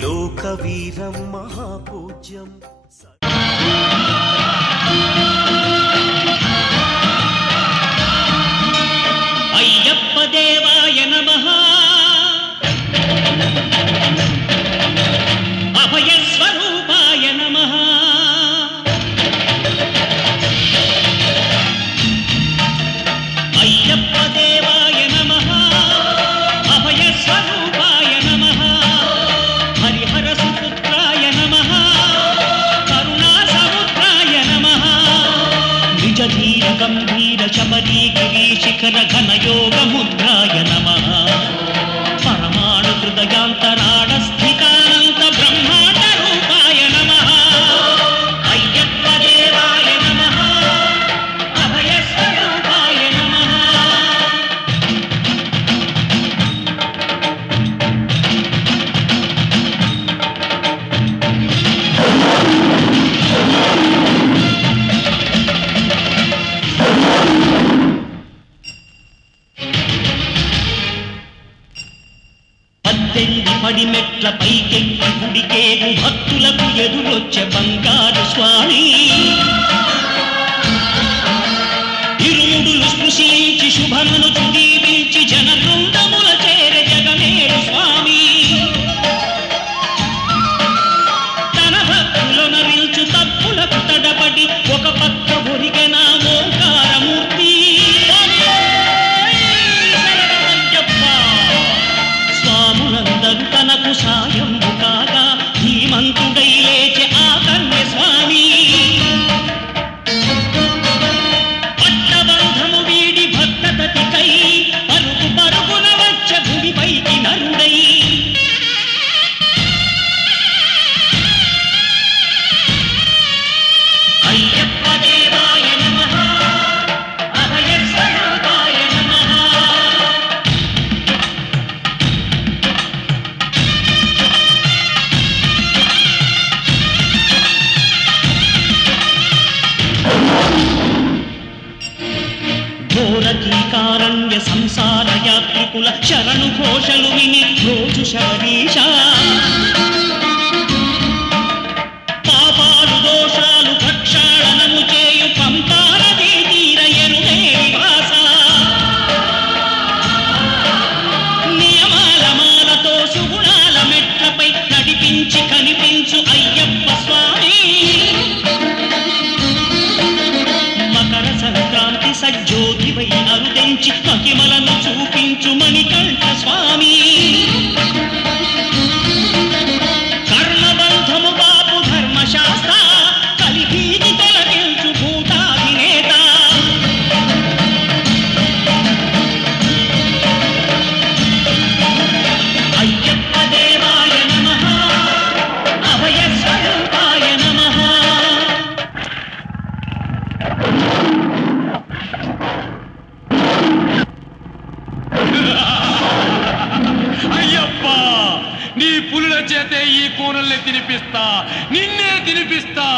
లోకవీరం మహాపూజ్యం అయ్యప్ప దేవాయ నమః అభయ స్వరూపాయ నమః అయ్యప్ప దేవాయ నమః అభయ స్వరూపాయ నమః హరిహర సుపుత్రాయ నమః కరుణా సముద్రాయ నమః నిజ ధీర గంభీర శబరీ గిరి శిఖర ఘన యోగ ముద్రాయ నమః పరమాణు హృదయాంతరాడ స్థితానంత బ్రహ్మాండ రూపాయ నమః అయ్యప్ప దేవాయ నమః అభయ స్వరూపాయ నమః పడిమెట్ల పైకెక్కి గుడికేగు భక్తులకు ఎదురొచ్చే బంగారు స్వామి ఇరుముడులు స్పృశించి శుభమును దీవించి జన బృందముల చేర జగమేడు స్వామి తన భక్తులను నిల్చు తప్పులకు తడబడి ఒక పక్క ఒరిగెన ఓంకారమూర్తి స్వాములందరూ తనకు సాయంబు కాగా ధీమంతుడై లేచే ఆ కన్య స్వామి పట్టబంధము వీడి భక్తతతికై పరుగు పరుగున వచ్చ భూమిపైకి నరుడై అయ్యప్ప దేవాయ నమః అభయ స్వరూపాయ నమః ఘోరకీకారణ్య సంసార యాత్రికుల శరణు ఘోషలు విని రోజు శబరీష పాపాలు దోషాలు ప్రక్షాళనము చేయు పంపానదీ తీర ఎరుడే నివాస నియమాల మాలతో సుగుణాల మెట్లపై నడిపించి కనిపించు అయ్యప్ప స్వామి మకర సంక్రాంతి సజ్జోతివై అరుదించి మహిమలను చూపించు మణికంఠ స్వామి కర్మబంధము బాపు ధర్మశాస్త్ర కలిభీతి తొలగించు భూతాధినేత అయ్యప్ప దేవాయ నమః అభయ స్వరూపాయ నమః అయ్యప్ప నీ పులుల చేతే ఈ కూరల్ని తినిపిస్తా నిన్నే తినిపిస్తా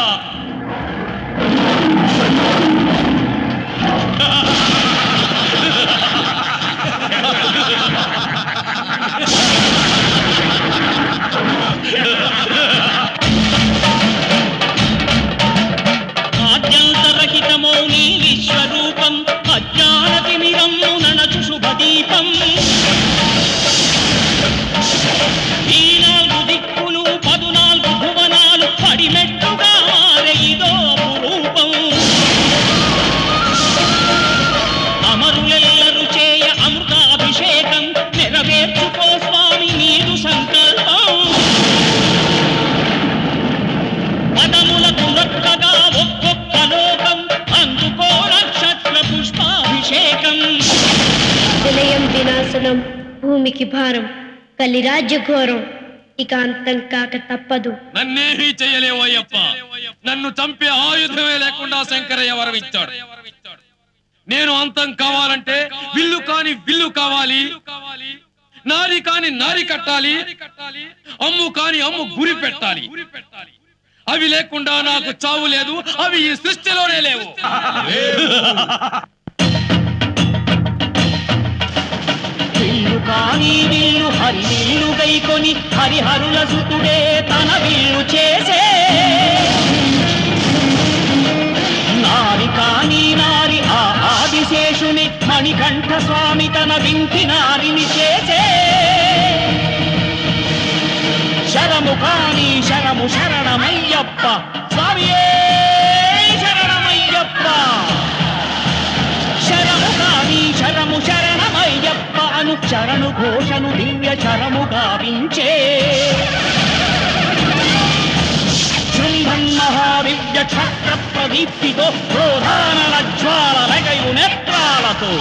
ఆద్యంతరహితమో నీ విశ్వరూపం అజ్ఞానతిమిరము ననచు శుభదీపం ఈ 4 దిక్కులు 14 భువనాలు పడిమెట్టుగా మారే ఇదో రూపం అమరులెల్లరు చేయ అమృతాభిషేకం నెరవేర్చుకో స్వామి నీదు సంకల్పం పదములకు రొక్కగా ఒక్కొక్క లోకం అందుకో నక్షత్ర పుష్పాభిషేకం విలయం వినాశనం భూమికి భారం కలిరాజ్య ఘోరం ఇక అంతం కాక తప్పదు. నన్నేమీ చేయలేవు అయ్యప్ప. నన్ను చంపే ఆయుధమే లేకుండా శంకరయ్య వరమిచ్చాడు. నేను అంతం కావాలంటే విల్లు కాని విల్లు కావాలి, నారి కాని నారి కట్టాలి, అమ్ము కాని అమ్ము గురి పెట్టాలి. అవి లేకుండా నాకు చావు లేదు. అవి ఈ సృష్టిలోనే లేవు. విల్లు కాని విల్లు హరి విల్లు గైకొని హరిహరుల సుతుడే తన విల్లు చేసే, నారి కాని నారి ఆ ఆదిశేషుని మణికంఠ స్వామి తన వింటి నారిని చేసే, శరము కాని శరము శరణమయ్యప్ప స్వామియే శరణమయ్యప్ప, శరము కాని శరము శరణమయ్యప్ప అను శరణు ఘోషను దివ్య శరము గావించే, శృంభన్మహాదివ్య క్షత్ర ప్రదీప్తితో క్రోధానల జ్వాల రగయు నేత్రాలతో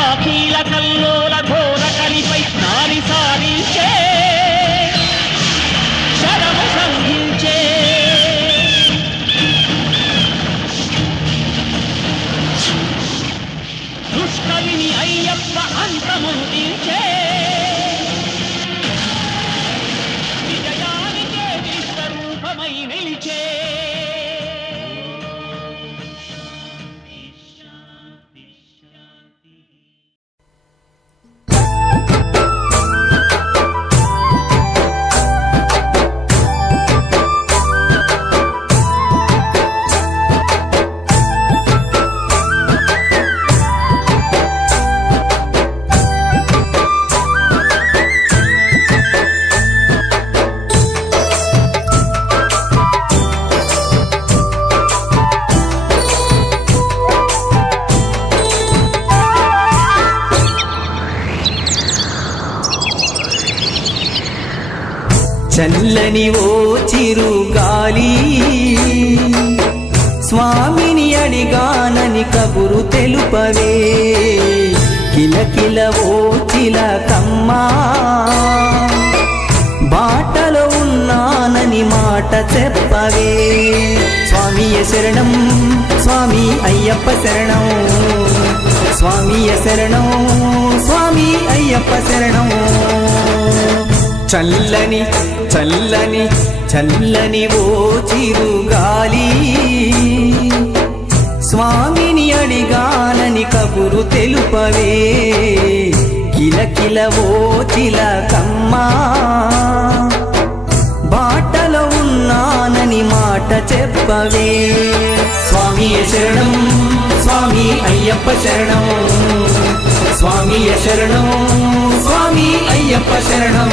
ఆ కీల కల్లోల ఘోర కలిపై నారి సారించే, శరము సంధించే. దుష్కవిని అయ్యప్ప అంతముందించే, విజయానికే విశ్వరూపమై నిలిచే. చల్లని ఓ చిరుగాలి స్వామిని అడిగానని కబురు తెలుపవే, కిలకిల ఓ చిలకమ్మా బాటలో ఉన్నానని మాట చెప్పవే. స్వామియ శరణం స్వామి అయ్యప్ప శరణం, స్వామియ శరణం స్వామి అయ్యప్ప శరణం. చల్లని చల్లని చల్లని ఓ చిరుగాలి స్వామిని అడిగానని కబురు తెలుపవే, కిలకిల ఓ చిలకమ్మా బాటలో ఉన్నానని మాట చెప్పవే. స్వామియ శరణం స్వామి అయ్యప్ప శరణం, స్వామియ శరణం స్వామి అయ్యప్ప శరణం.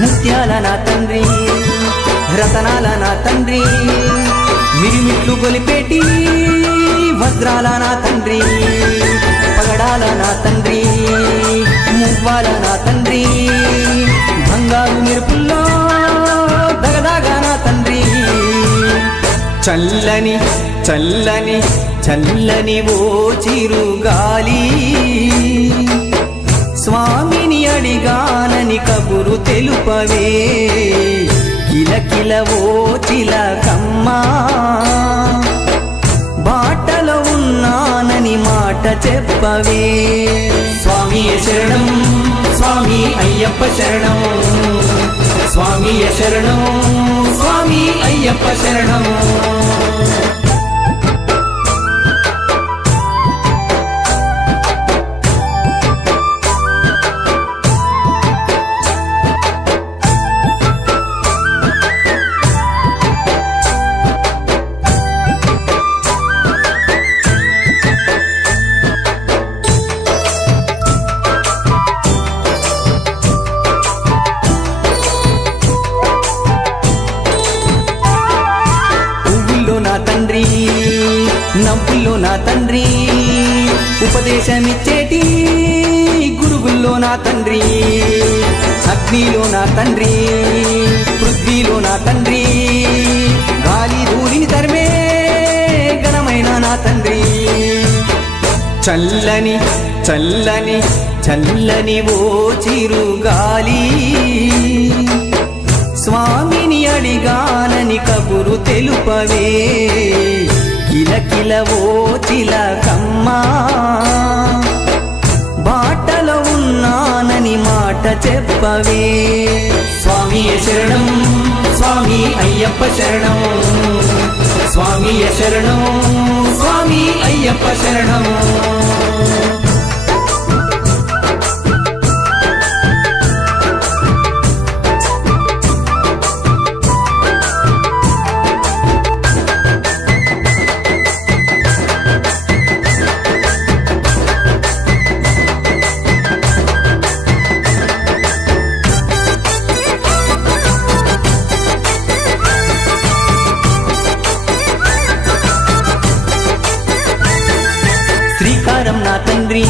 ముత్యాల నా తండ్రి రతనాల నా తండ్రి, మిరిమిట్లు గొలిపేటి వజ్రాల నా తండ్రి, పగడాల నా తండ్రి మువ్వాల నా తండ్రి, బంగారు మెరుపుల్లో దగదాగా నా తండ్రి. చల్లని చల్లని చల్లని ఓ చిరుగాలి స్వామిని అడిగానని కబురు తెలుపవే, కిలకిల ఓ చిలకమ్మా బాటలో ఉన్నానని మాట చెప్పవే. స్వామియ శరణం స్వామి అయ్యప్ప శరణం, స్వామియ శరణం స్వామి అయ్యప్ప శరణం. తండ్రి ఉపదేశమిచ్చేటి గురువుల్లో నా తండ్రి, అగ్నిలో నా తండ్రి, పృథ్వీలో నా తండ్రి, గాలి ధూళిని తరిమే ఘనమైన నా తండ్రి. చల్లని చల్లని చల్లని ఓ చిరుగాలి, స్వామిని అడిగానని కబురు తెలుపవే, కిలకిల ఓ చిలకమ్మా, బాటలో ఉన్నానని మాట చెప్పవే. స్వామియే శరణం, స్వామి అయ్యప్ప శరణం, స్వామియే శరణం, స్వామి అయ్యప్ప శరణం. శ్రీకారం నా తండ్రి,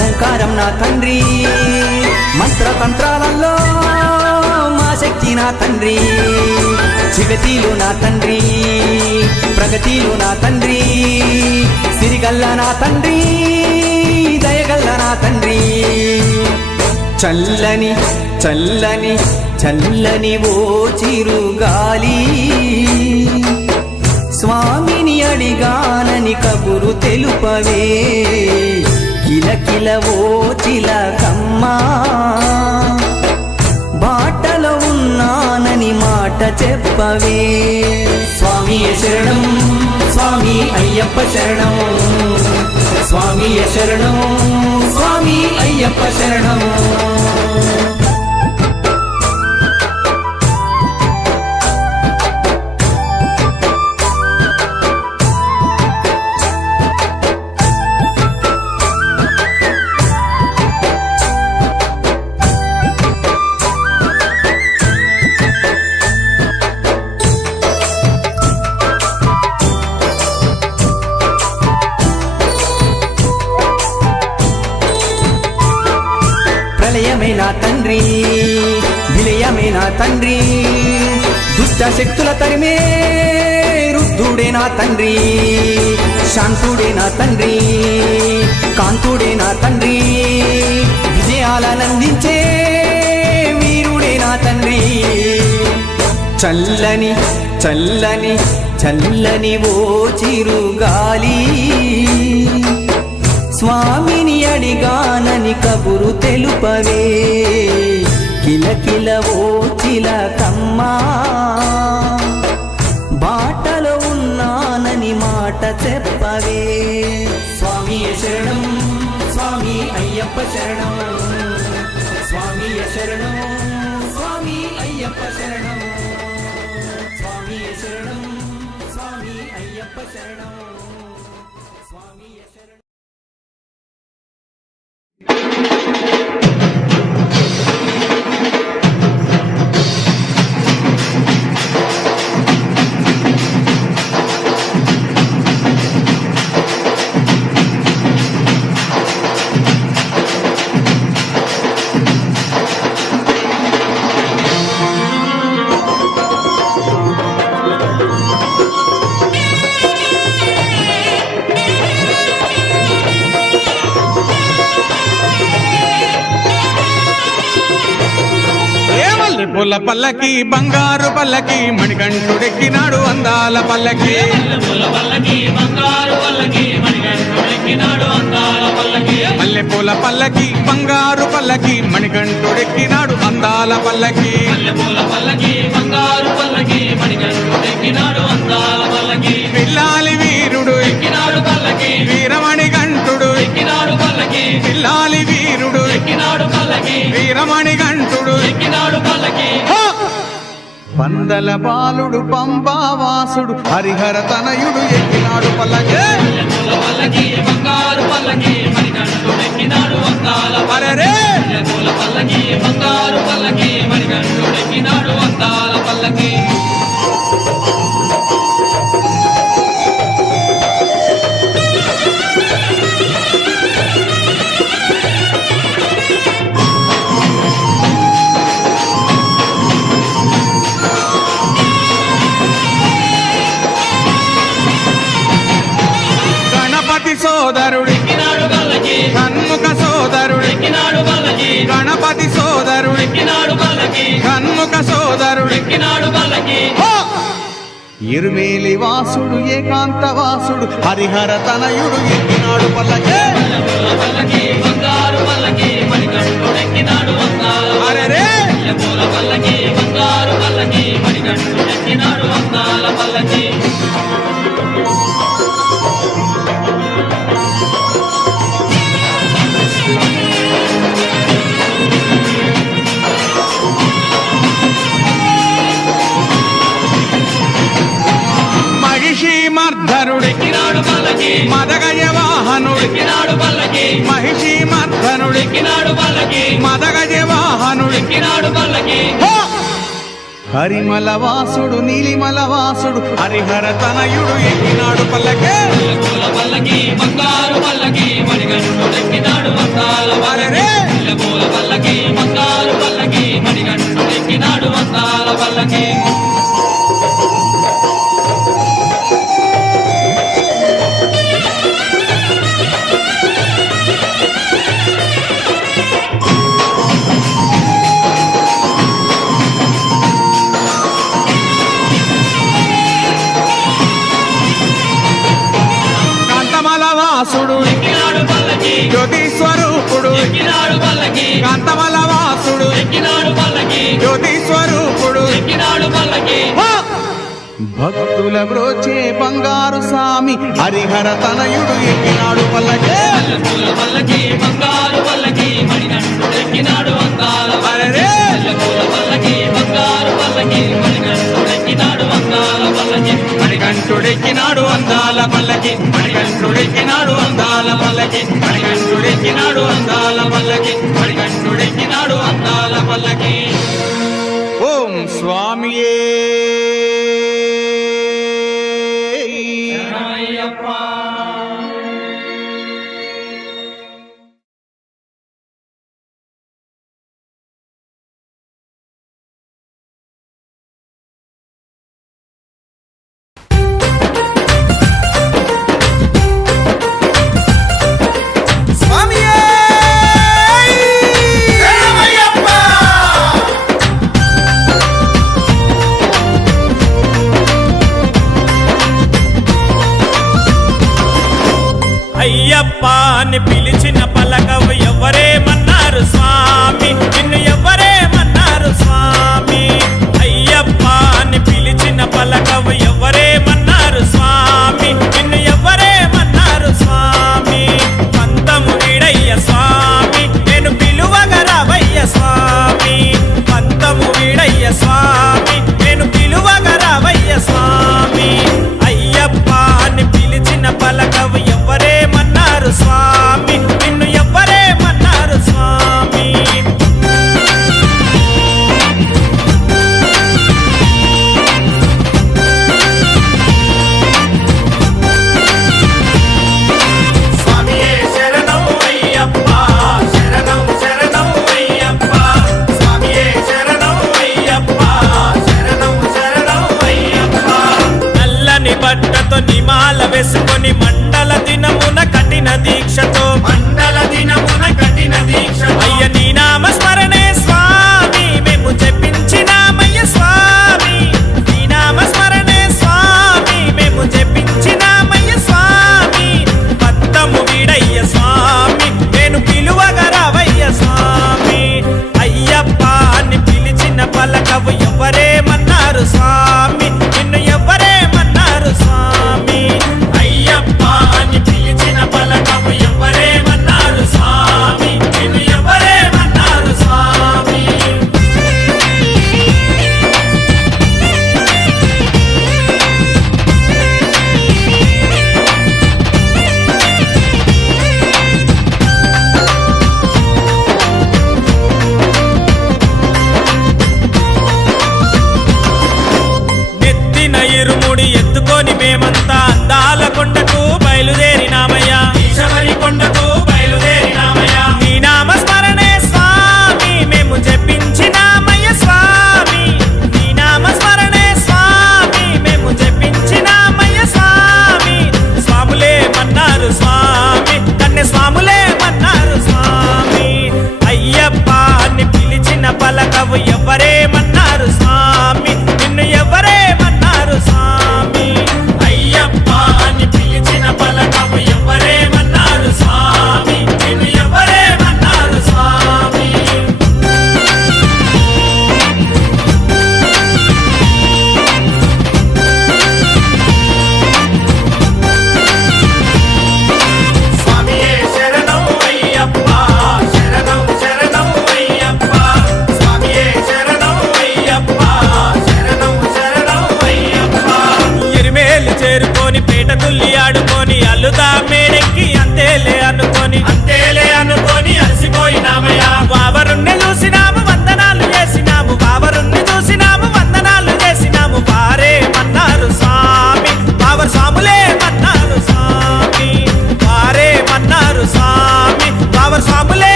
ఓంకారం నా తండ్రి, మంత్రతంత్రాలలో మా శక్తి నా తండ్రి, జగతిలో నా తండ్రి, ప్రగతిలో నా తండ్రి, సిరిగల్ల నా తండ్రి, దయగల్ల నా తండ్రి. చల్లని చల్లని చల్లని ఓ చిరుగాలి, స్వామిని అడిగానని కబురు తెలుపవే, కిలకిల ఓ చిలకమ్మా, బాటలో ఉన్నానని మాట చెప్పవే. స్వామియే శరణం, స్వామి అయ్యప్ప శరణం, స్వామియే శరణం, స్వామి అయ్యప్ప శరణం. ప్రళయమే నా తండ్రి, విలయమే నా తండ్రి, దుష్ట శక్తుల తరిమే రుద్ధుడే నా తండ్రి, శాంతుడే నా తండ్రి, కాంతుడే నా తండ్రి, విజయాలనందించే వీరుడే నా తండ్రి. చల్లని చల్లని చల్లని ఓ చిరుగాలి, స్వామిని అడిగానని కబురు తెలుపవే, కిలకిల ఓ చిలకమ్మా, బాటలో ఉన్నానని మాట చెప్పవే. స్వామియే శరణం, స్వామి అయ్యప్ప శరణం, స్వామియే శరణం, స్వామి అయ్యప్ప శరణం, స్వామియే శరణం, స్వామి అయ్యప్ప శరణం, స్వామియే శరణం. పూల పల్లకి బంగారు పల్లకి మణికంఠుడెక్కినాడు అందాల పల్లకి, మల్లె పూల పల్లకి బంగారు పల్లకి మణికంఠుడెక్కినాడు అందాల పల్లకి, పిల్లాలి వీరుడు ఎక్కినాడు పల్లకి, వీరమణి గంటుడు ఎక్కినాడు పల్లకి, పిల్లాలి వీరుడు ఎక్కినాడు పల్లకి, వీరమణి గంటుడు ఎక్కినాడు పల్లకి. పందల బాలుడు పంబావాసుడు హరిహర తనయుడు ఎక్కినాడు పల్లకి, బంగారు పల్లకి మణికంఠుడెక్కినాడు అందాల పల్లకి, బంగారు పల్లకి మణికంఠుడెక్కినాడు అందాల పల్లకి. ఇరుమేలి వాసుడు ఏకాంత వాసుడు హరిహర తనయుడు ఎక్కినాడు పల్లకే అరెరే మహిషి మర్ధనుడెక్కినాడు పల్లకి మదగజ వాహనుడెక్కినాడు పల్లకి మహిషి మర్ధనుడెక్కినాడు పల్లకి మదగజ వాహనుడెక్కినాడు పల్లకి హరిమల వాసుడు నీలిమల వాసుడు హరిహర తనయుడు ఎక్కినాడు పల్లకే పల్లకి బంగారు పల్లకి మణిగంటుడెక్కినాడు వందాల అరెరే పల్లకి బంగారు పల్లకి మణిగంటుడెక్కినాడు వందాల పల్లకి వాసుడు జ్యోతి స్వరూపుడు కాంతమల వాసుడు జ్యోతి స్వరూపుడు భక్తుల బ్రోచే బంగారు స్వామి హరిహర తనయుడు ఎక్కినాడు పల్లకే అరెరే మణికంఠుడెక్కినాడు అందాల పల్లకి మణికంఠుడెక్కినాడు అందాల పల్లకి మణికంఠుడెక్కినాడు అందాల పల్లకి మణికంఠుడెక్కినాడు అందాల పల్లకి ఓం స్వామియే అయ్యప్ప అని పిలిచిన పలకవు ఎవరేమన్నారు స్వామి నిన్ను ఎవరేమన్నారు స్వామి అయ్యప్ప అని పిలిచిన పలకవు ఎవరేమన్నారు స్వామి నిన్ను ఎవరేమన్నారు స్వామి పంతము వీడయ్య స్వామి నేను పిలువగరావయ్య స్వామి పంతము వీడయ్య స్వామి నేను పిలువగరావయ్య స్వామి అయ్యప్ప అని పిలిచిన పలకవు ఎవరేమన్నారు స్వామి నిన్ను ఎవరేమన్నారు స్వామి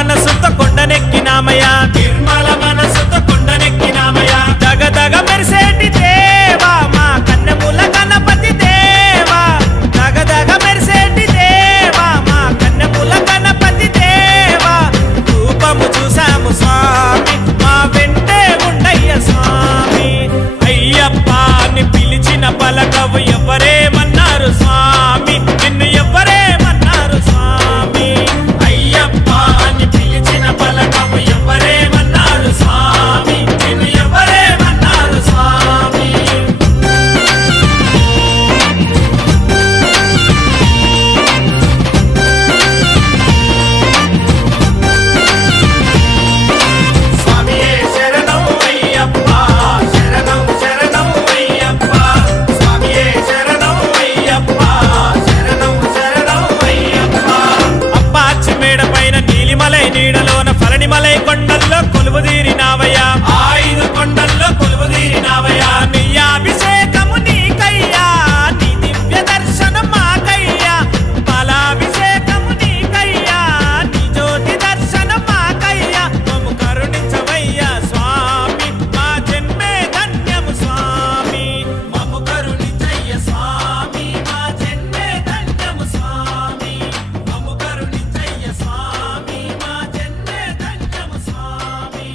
మనసుతో కొండనెక్కినామయ్యా నిర్మల మనసుతో కొండనెక్కినామయ్యా దగదగ మెరిసేటి దేవా మా కన్నెముల గణపతి దేవా దగదగ మెరిసేటి దేవా మా కన్నెముల గణపతి దేవా రూపము చూసాము స్వామి మా వెంటే ఉండయ్య స్వామి అయ్యప్ప అని పిలిచిన పలకవు ఎవరేమన్నారు స్వామి నిన్ను ఎవరేమన్నారు స్వామి అయ్యప్ప అని పిలిచిన పలకవు ఎవరేమన్నారు స్వామి నిన్ను ఎవరేమన్నారు స్వామి స్వామియే శరణం అయ్యప్ప శరణం శరణం అయ్యప్ప స్వామియే శరణం అయ్యప్ప శరణం శరణం అయ్యప్ప అప్పాచి మేడ పైన నీలిమలై నీడలోన ఫలనిమలై కొండల్లో కొలువుదీరినావయ్యా ఐదు కొండల్లో కొలువుదీరినావయ్యా నీ అభిషేకము నీకయ్యా నీ దివ్య దర్శనం మాకయ్యా పాలాభిషేకము నీకయ్యా నీ జ్యోతి దర్శనం మాకయ్యా మమ్ము కరుణించవయ్యా స్వామి మా జన్మే ధన్యము స్వామి మమ్ము కరుణించయ్య స్వామి మా జన్మే ధన్యము స్వామి మమ్ము కరుణించయ్య స్వామి మా జన్మే ధన్యము స్వామి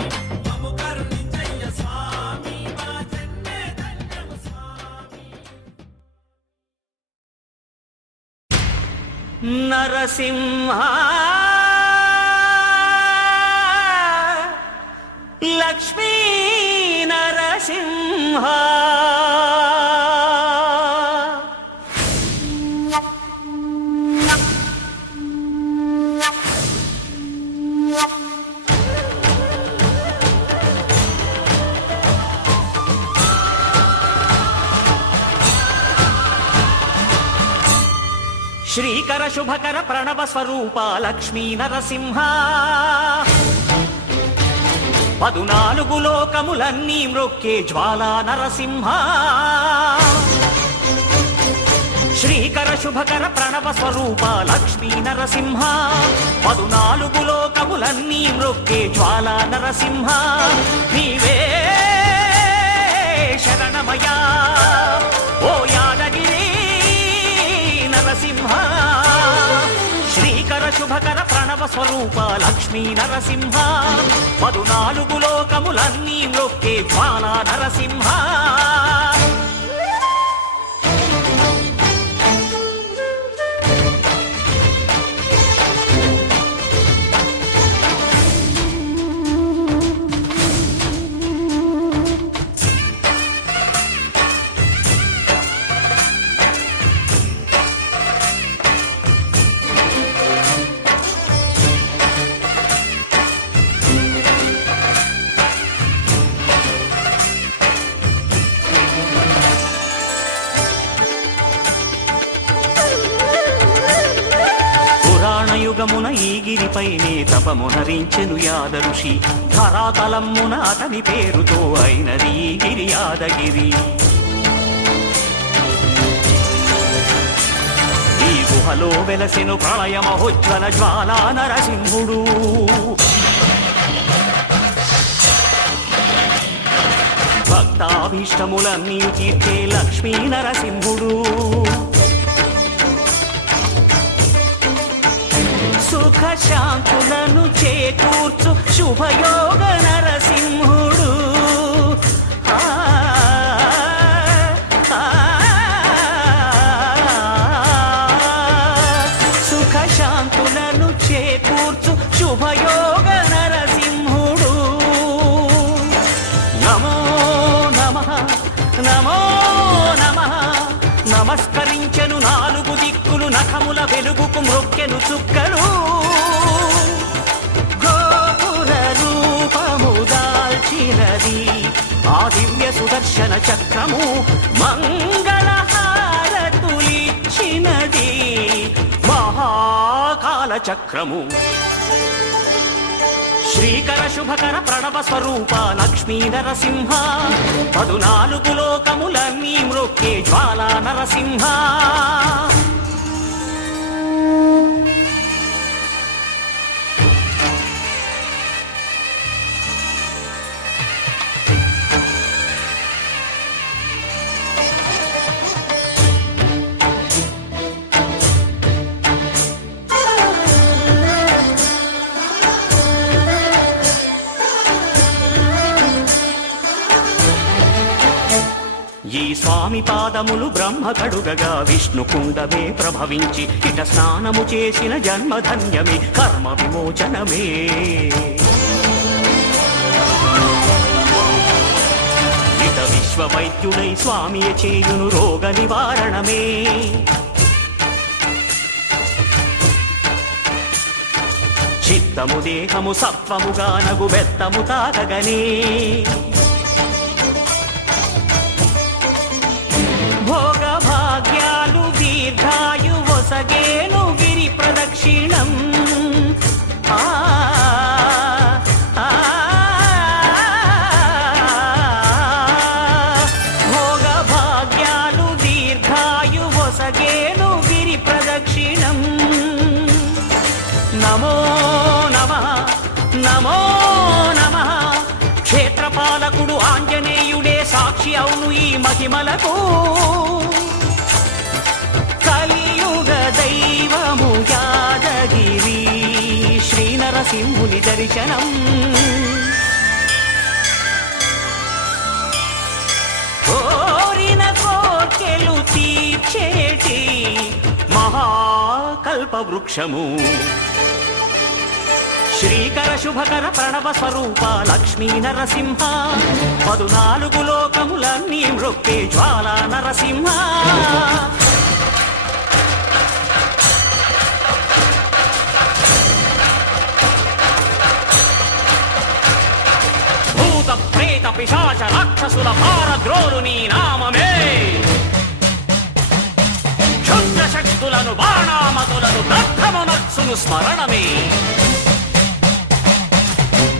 మమ్ము కరుణించయ్య స్వామి మా జన్మే ధన్యము స్వామి నరసింహ లక్ష్మీ నరసింహ శ్రీకర శుభకర ప్రణవ స్వరూప లక్ష్మీ నరసింహ పదునాలుగు లోకములన్నీ మ్రొక్కే జ్వాలా నరసింహ శ్రీకర శుభకర ప్రణవ స్వరూప లక్ష్మీ నరసింహ పదునాలుగు లోకములన్నీ మ్రొక్కే జ్వాలా నరసింహ నీవే శరణమయా ఓ యాదగిరి నరసింహ శ్రీకర శుభకర ప్రణవ స్వరూప లక్ష్మీ నరసింహ పదునాలుగు లోకములన్నీ మ్రొక్కే జ్వాలా నరసింహ యుగమున ఈ గిరిపైనే తపమునరించెను యాద ఋషి ధరాతలమ్మున అతని పేరుతో అయినది ఈ గిరి యాదగిరి ఈ గుహలో వెలసెను ప్రళయ మహోజ్వల జ్వాలా నరసింహుడు భక్తాభీష్టములన్నీ తీర్చే లక్ష్మీ నరసింహుడు సుఖ శాంతులను చేకూర్చు శుభయోగ నరసింహుడు సుఖ శాంతులను చేకూర్చు శుభయోగ నరసింహుడు నమో నమః నమో నమః నమస్కరించెను నాలుగు దిక్కులు నఖముల వెలుగుకు మ్రొక్కెను చుక్కలు గోపుర రూపము దాల్చినది ఆ దివ్య సుదర్శన చక్రము మంగళహారతులిచ్చినది మహాకాల చక్రము శ్రీకర శుభకర ప్రణవ స్వరూప లక్ష్మీ నరసింహ పదునాలుగు లోకములన్నీ మ్రొక్కే జ్వాలా నరసింహ ఈ స్వామి పాదములు బ్రహ్మ కడుగగా విష్ణుకుండమే ప్రభవించి ఇట స్నానము చేసిన జన్మధన్యమే కర్మ విమోచనమే ఇట విశ్వవైద్యుడై స్వామియ చేయును రోగ నివారణమే చిత్తము దేహము సత్వముగా నగు బెత్తము తాగగనే భోగ భాగ్యాలు దీర్ఘాయు వసగేను గిరి ప్రదక్షిణం భోగ భాగ్యాలు దీర్ఘాయు వసగేను గిరి ప్రదక్షిణం నమో నమః నమో నమః క్షేత్రపాలకుడు ఆంజనేయుడే సాక్షి అవును ఈ మహిమలకు కలియుగ దైవము యాదగిరి శ్రీ నరసింహుని దర్శనం కోరిన కోర్కెలు తీర్చేటి మహాకల్ప వృక్షము శ్రీకర శుభకర ప్రణవ స్వరూప లక్ష్మీ నరసింహ 14 లోకములన్నీ మృక్కే జ్వాలా నరసింహ భూత ప్రేత పిశాచ రాక్షసుల భారద్రోలు నీ నామమే క్షుద్ర శక్తులను బాణామతులను దగ్ధమునర్చును స్మరణమే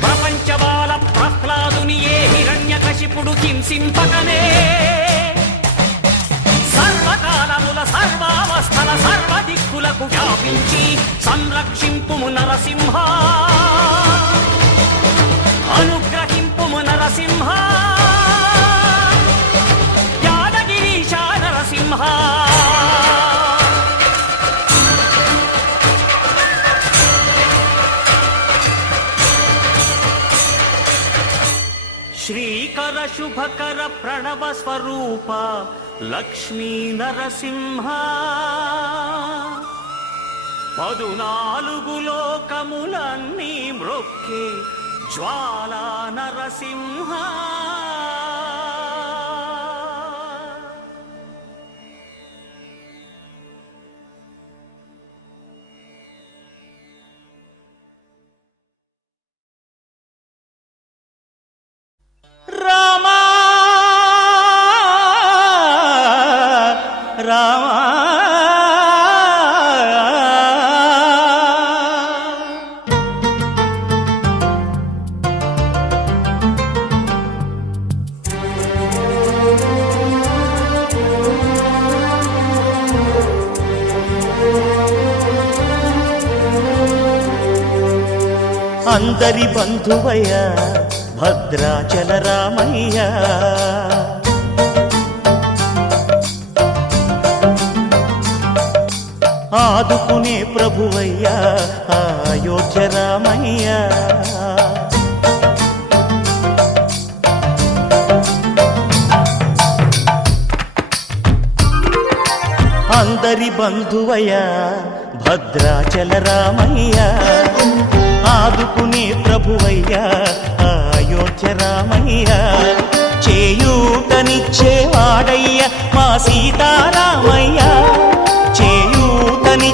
ప్రపంచబాల ప్రహ్లాదుని ఏ హిరణ్యకశిపుడు హింసింపకనే సర్వకాలముల సర్వావస్థల సర్వదిక్కులకు వ్యాపించి సంరక్షింపుము నరసింహ అనుగ్రహింపుము నరసింహ యాదగిరీశ నరసింహ శ్రీకర శుభకర ప్రణవ స్వరూప లక్ష్మీ నరసింహ 14 లోకములన్నీ మ్రొక్కే జ్వాలా నరసింహ రామా రామా అందరి బంధువయ్య భద్రాచల రామయ్య ఆదుకునే ప్రభువయ్య అయోధ్య రామయ్య అందరి బంధువయ్య భద్రాచల రామయ్య ఆదుకునే ప్రభువయ్య అయోధ్య రామయ్య చేయూతనిచ్చేవాడయ్య మా సీతారామయ్య చేయూతనిచ్చేవాడయ్య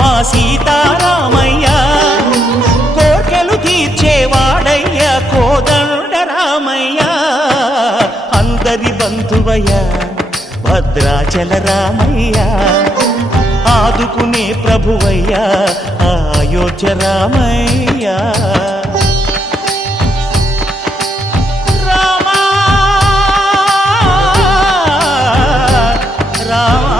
మా సీతారామయ్య కోర్కెలు తీర్చేవాడయ్య కోదండ రామయ్య అందరి బంధువయ్య భద్రాచల రామయ్య ఆదుకునే ప్రభువయ్య అయోధ్య రామయ్య రామా రామా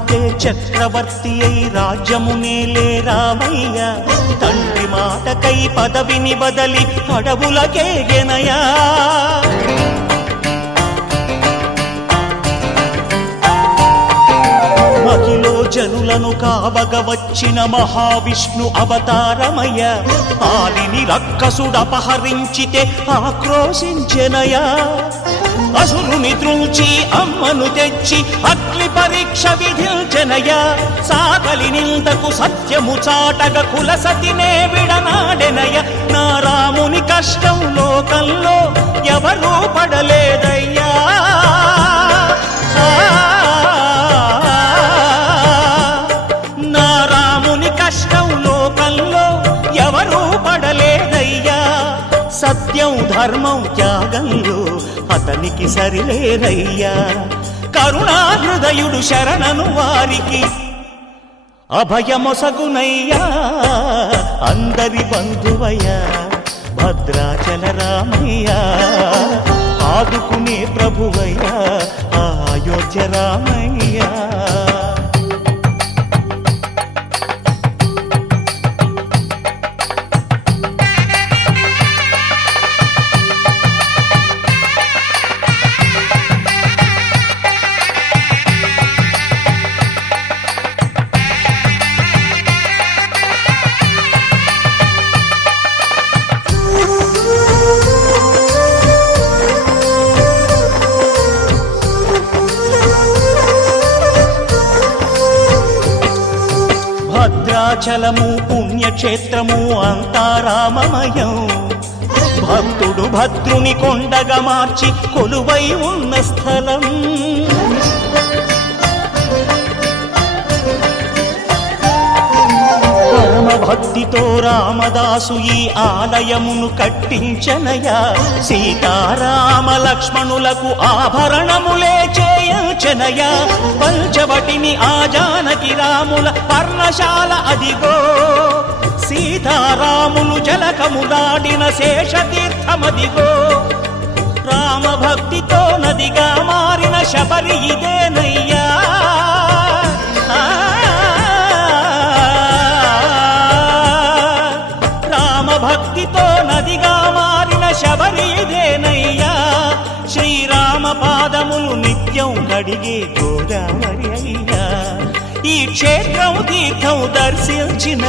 మారితే చక్రవర్తి అయి రాజ్యమునేలే రామయ్య తండ్రి మాటకై పదవిని బదలి అడవులకేగెనయా మహిలో జనులను కావగ వచ్చిన మహావిష్ణు అవతారమయ్య ఆలిని రక్కసుడపహరించితే ఆక్రోశించెనయా అసురుని త్రుంచి అమ్మను తెచ్చి అగ్ని పరీక్ష విధించెనయా సాగలి నిందకు సత్యము చాటగ కులసతినే విడనాడెనయ నా రాముని కష్టం లోకంలో ఎవరూ పడలేదయ్యా నా రాముని కష్టం లోకంలో ఎవరూ పడలేదయ్యా సత్యం ధర్మం త్యాగంలో అతనికి సరిలేరయ్యా కరుణాహృదయుడు శరణను వారికి అభయమొసగునయ్యా అందరి బంధువయ్యా భద్రాచల రామయ్య ఆదుకునే ప్రభువయ్యా అయోధ్య రామయ్య భద్రాచలము పుణ్యక్షేత్రము అంతా రామమయం భక్తుడు భద్రుని కొండగా మార్చి కొలువై ఉన్న స్థలం పరమ భక్తితో రామదాసు ఈ ఆలయమును కట్టించనయా సీతారామ లక్ష్మణులకు ఆభరణములే చేయించనయా పంచవటిని ఆ జానకి రాముల పర్ణశాల అదిగో సీతారాములు జలకములాడిన శేషతీర్థమదిగో రామ భక్తితో నదిగా మారిన శబరి ఇదేనయ్యా భక్తితో నదిగా మారిన శబరి ఇదేనయ్యా శ్రీరామ పాదములు నిత్యం కడిగే గోదావరి అయ్యా ఈ క్షేత్రం తీర్థం దర్శించిన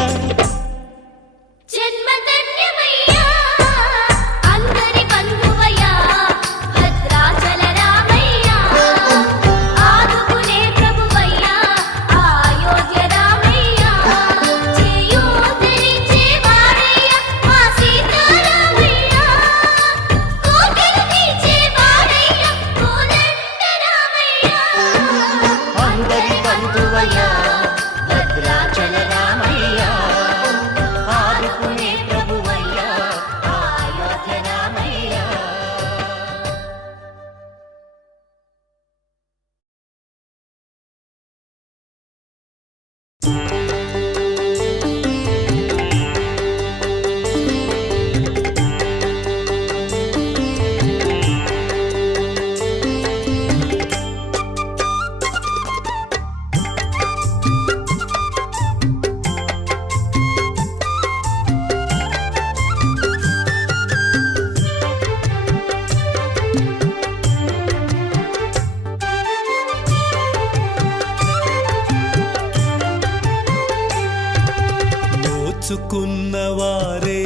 నోచుకున్నవారే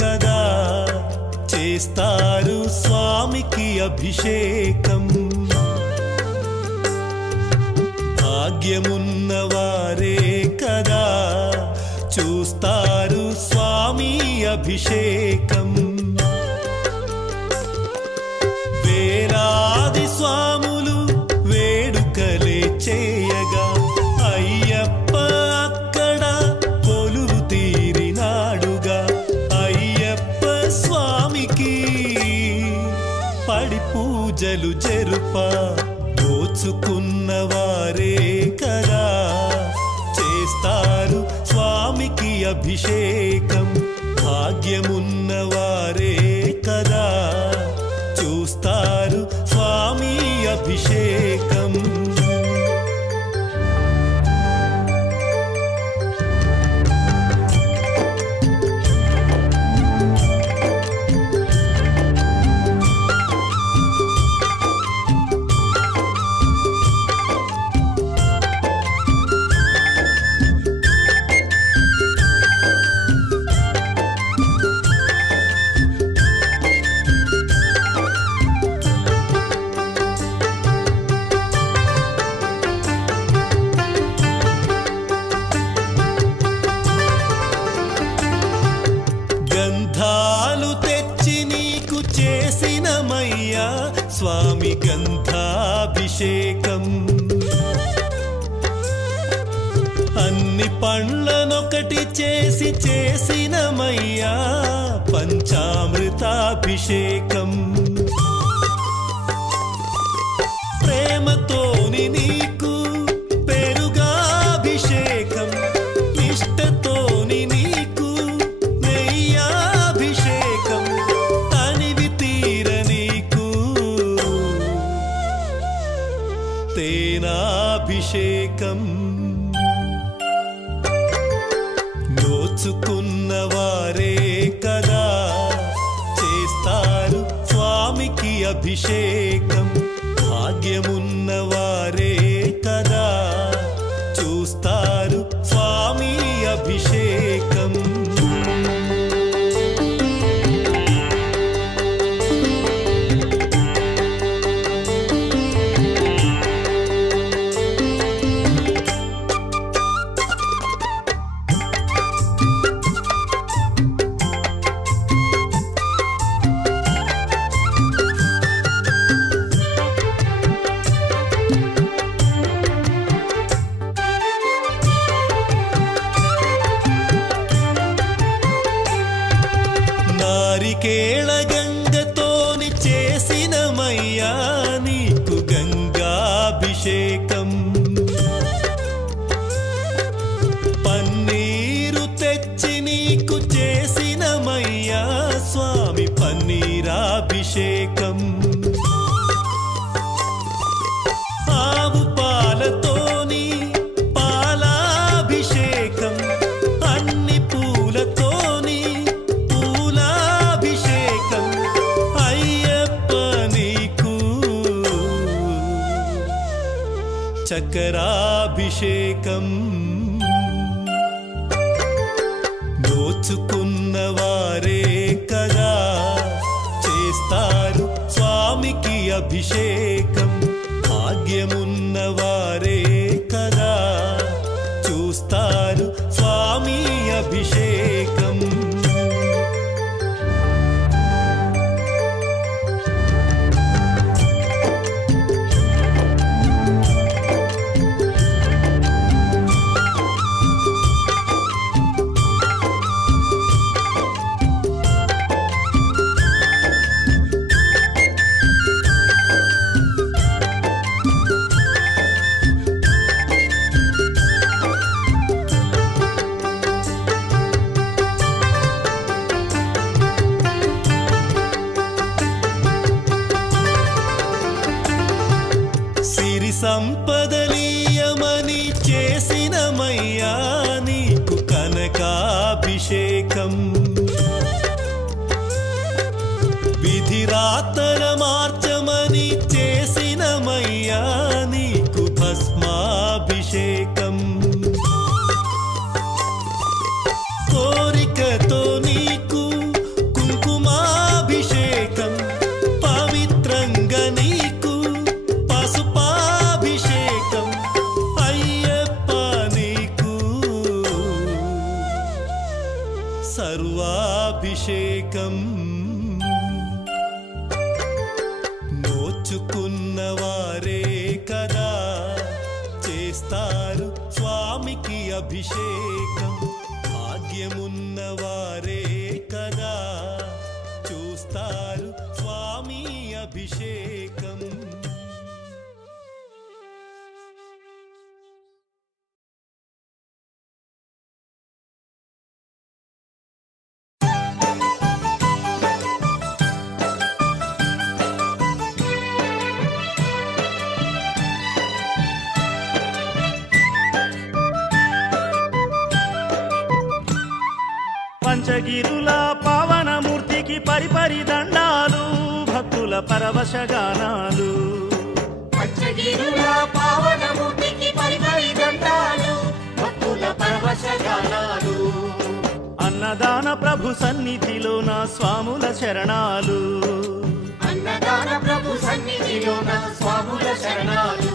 కదా చేస్తారు స్వామికి అభిషేకం భాగ్యమున్నవారే కదా చూస్తారు స్వామి అభిషేకం వేలాది స్వాములు వేడుకలే చేయగా అయ్యప్ప అక్కడ కొలువు తీరినాడుగా అయ్యప్ప స్వామికి పడి పూజలు జరుప నోచుకున్నవారే కదా చేస్తారు స్వామికి అభిషేకం భాగ్యమున్నవారే కదా చూస్తారు స్వామి అభిషేకం పంచామృతాభిషేకం అన్ని పండ్లనొకటి చేసి చేసినమయ్యా పంచామృతాభిషేకం ప్రేమతోని నీకు పెరుగాభిషేకం నిష్టతోని నీకు నెయ్యాభిషేకం తనివి తీర నీకు తేనాభిషేకం నోచుకున్నవారే కదా చేస్తారు స్వామికి అభిషేకం భాగ్యమున్నవారే కదా చూస్తారు స్వామి అభిషేకం నారికేళ గంగతోని చేసినమయ్యా నీకు గంగాభిషేకం పన్నీరు తెచ్చి నీకు చేసినమయ్యా స్వామి పన్నీరాభిషేకం ఆవు పాలతోని పాలాభిషేకం అన్ని పూలతోని పూలాభిషేకం అయ్యప్ప నీకు చక్రాభిషేకం నోచుకున్నవారే కదా చేస్తారు స్వామికి అభిషేకం భాగ్యమున్నవారే కదా చూస్తారు స్వామి అభిషేకం సిరి సంపదలీయమని చేసినమయ్యా నీకు కనకాభిషేకం విధిరాతల మార్చమని చేసినమయ్యా నీకు భస్మాభిషేకం కోరికతో నీకు కుంకుమాభిషేకం పవిత్రంగా నీకు పసుపాభిషేకం అయ్యప్ప నీకు సర్వాభిషేకం నోచుకున్నవారే కదా చేస్తారు స్వామికి అభిషేకం భాగ్యమున్నవారే కదా చూస్తారు స్వామి అభిషేకం పంచగిరుల పావనమూర్తికి పరిపరి దండాలు భక్తుల పరవశగానాలు పంచగిరుల పావనమూర్తికి పరిపరి దండాలు భక్తుల పరవశగానాలు అన్నదాన ప్రభు సన్నిధిలో నా స్వాముల శరణాలు అన్నదాన ప్రభు సన్నిధిలో నా స్వాముల శరణాలు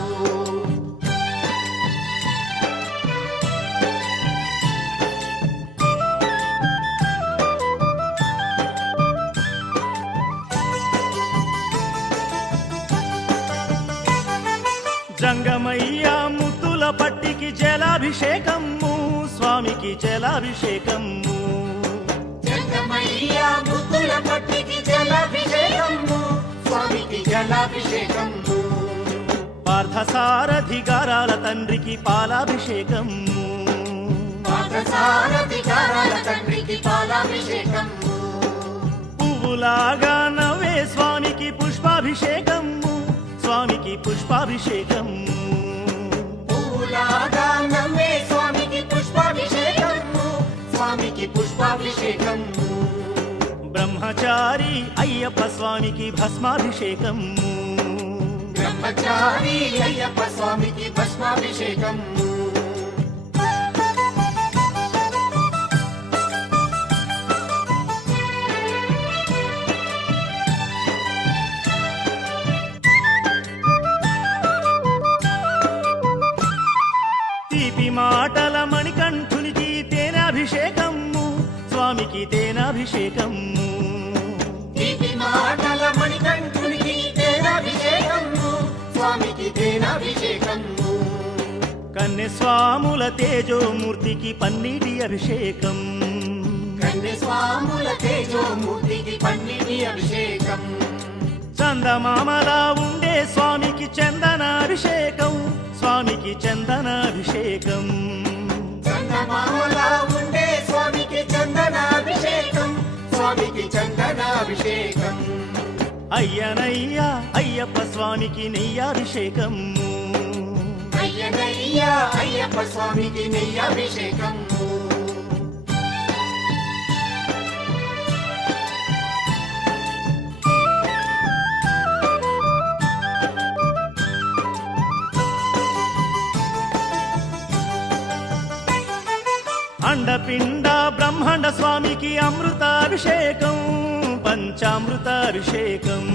జంగమయ్య ముద్దుల పట్టికి జలాభిషేకము స్వామికి జలాభిషేకము జంగమయ్య ముద్దుల పట్టికి జలాభిషేకము స్వామికి జలాభిషేకము పార్థసారథి గారాల తండ్రికి పాలాభిషేకము పార్థసారథి గారాల తండ్రికి పాలాభిషేకము పువ్వులాగా నవ్వే స్వామికి పుష్పాభిషేకము స్వామికి పుష్పాభిషేకము పూలాగా నమ్మే స్వామికి పుష్పాభిషేకము స్వామికి పుష్పాభిషేకము బ్రహ్మచారి అయ్యప్ప స్వామికి భస్మాభిషేకము బ్రహ్మచారి అయ్యప్ప స్వామికి భస్మాభిషేకము తీపి మాటల మణికంఠునికి తేనాభిషేకము స్వామికి తేనాభిషేకము తీపి మాటల మణికంఠునికి తేనాభిషేకము స్వామికి తేనాభిషేకము కన్నె స్వాముల తేజోమూర్తికి పన్నీటి అభిషేకం కన్య స్వాముల తేజోమూర్తికి పన్నీటి అభిషేకం చందమామలా ఉండే స్వామికి చందనాభిషేకం స్వామికి చందనాభిషేకం చందమామలా ఉండే స్వామికి చందనాభిషేకం స్వామికి చందనాభిషేకం అయ్యనయ్య అయ్యప్ప స్వామికి నెయ్యాభిషేకం అయ్యనయ్య అయ్యప్ప స్వామికి నెయ్యాభిషేకం అండపిండ బ్రహ్మాండ స్వామికి అమృతాభిషేకం పంచామృతాభిషేకం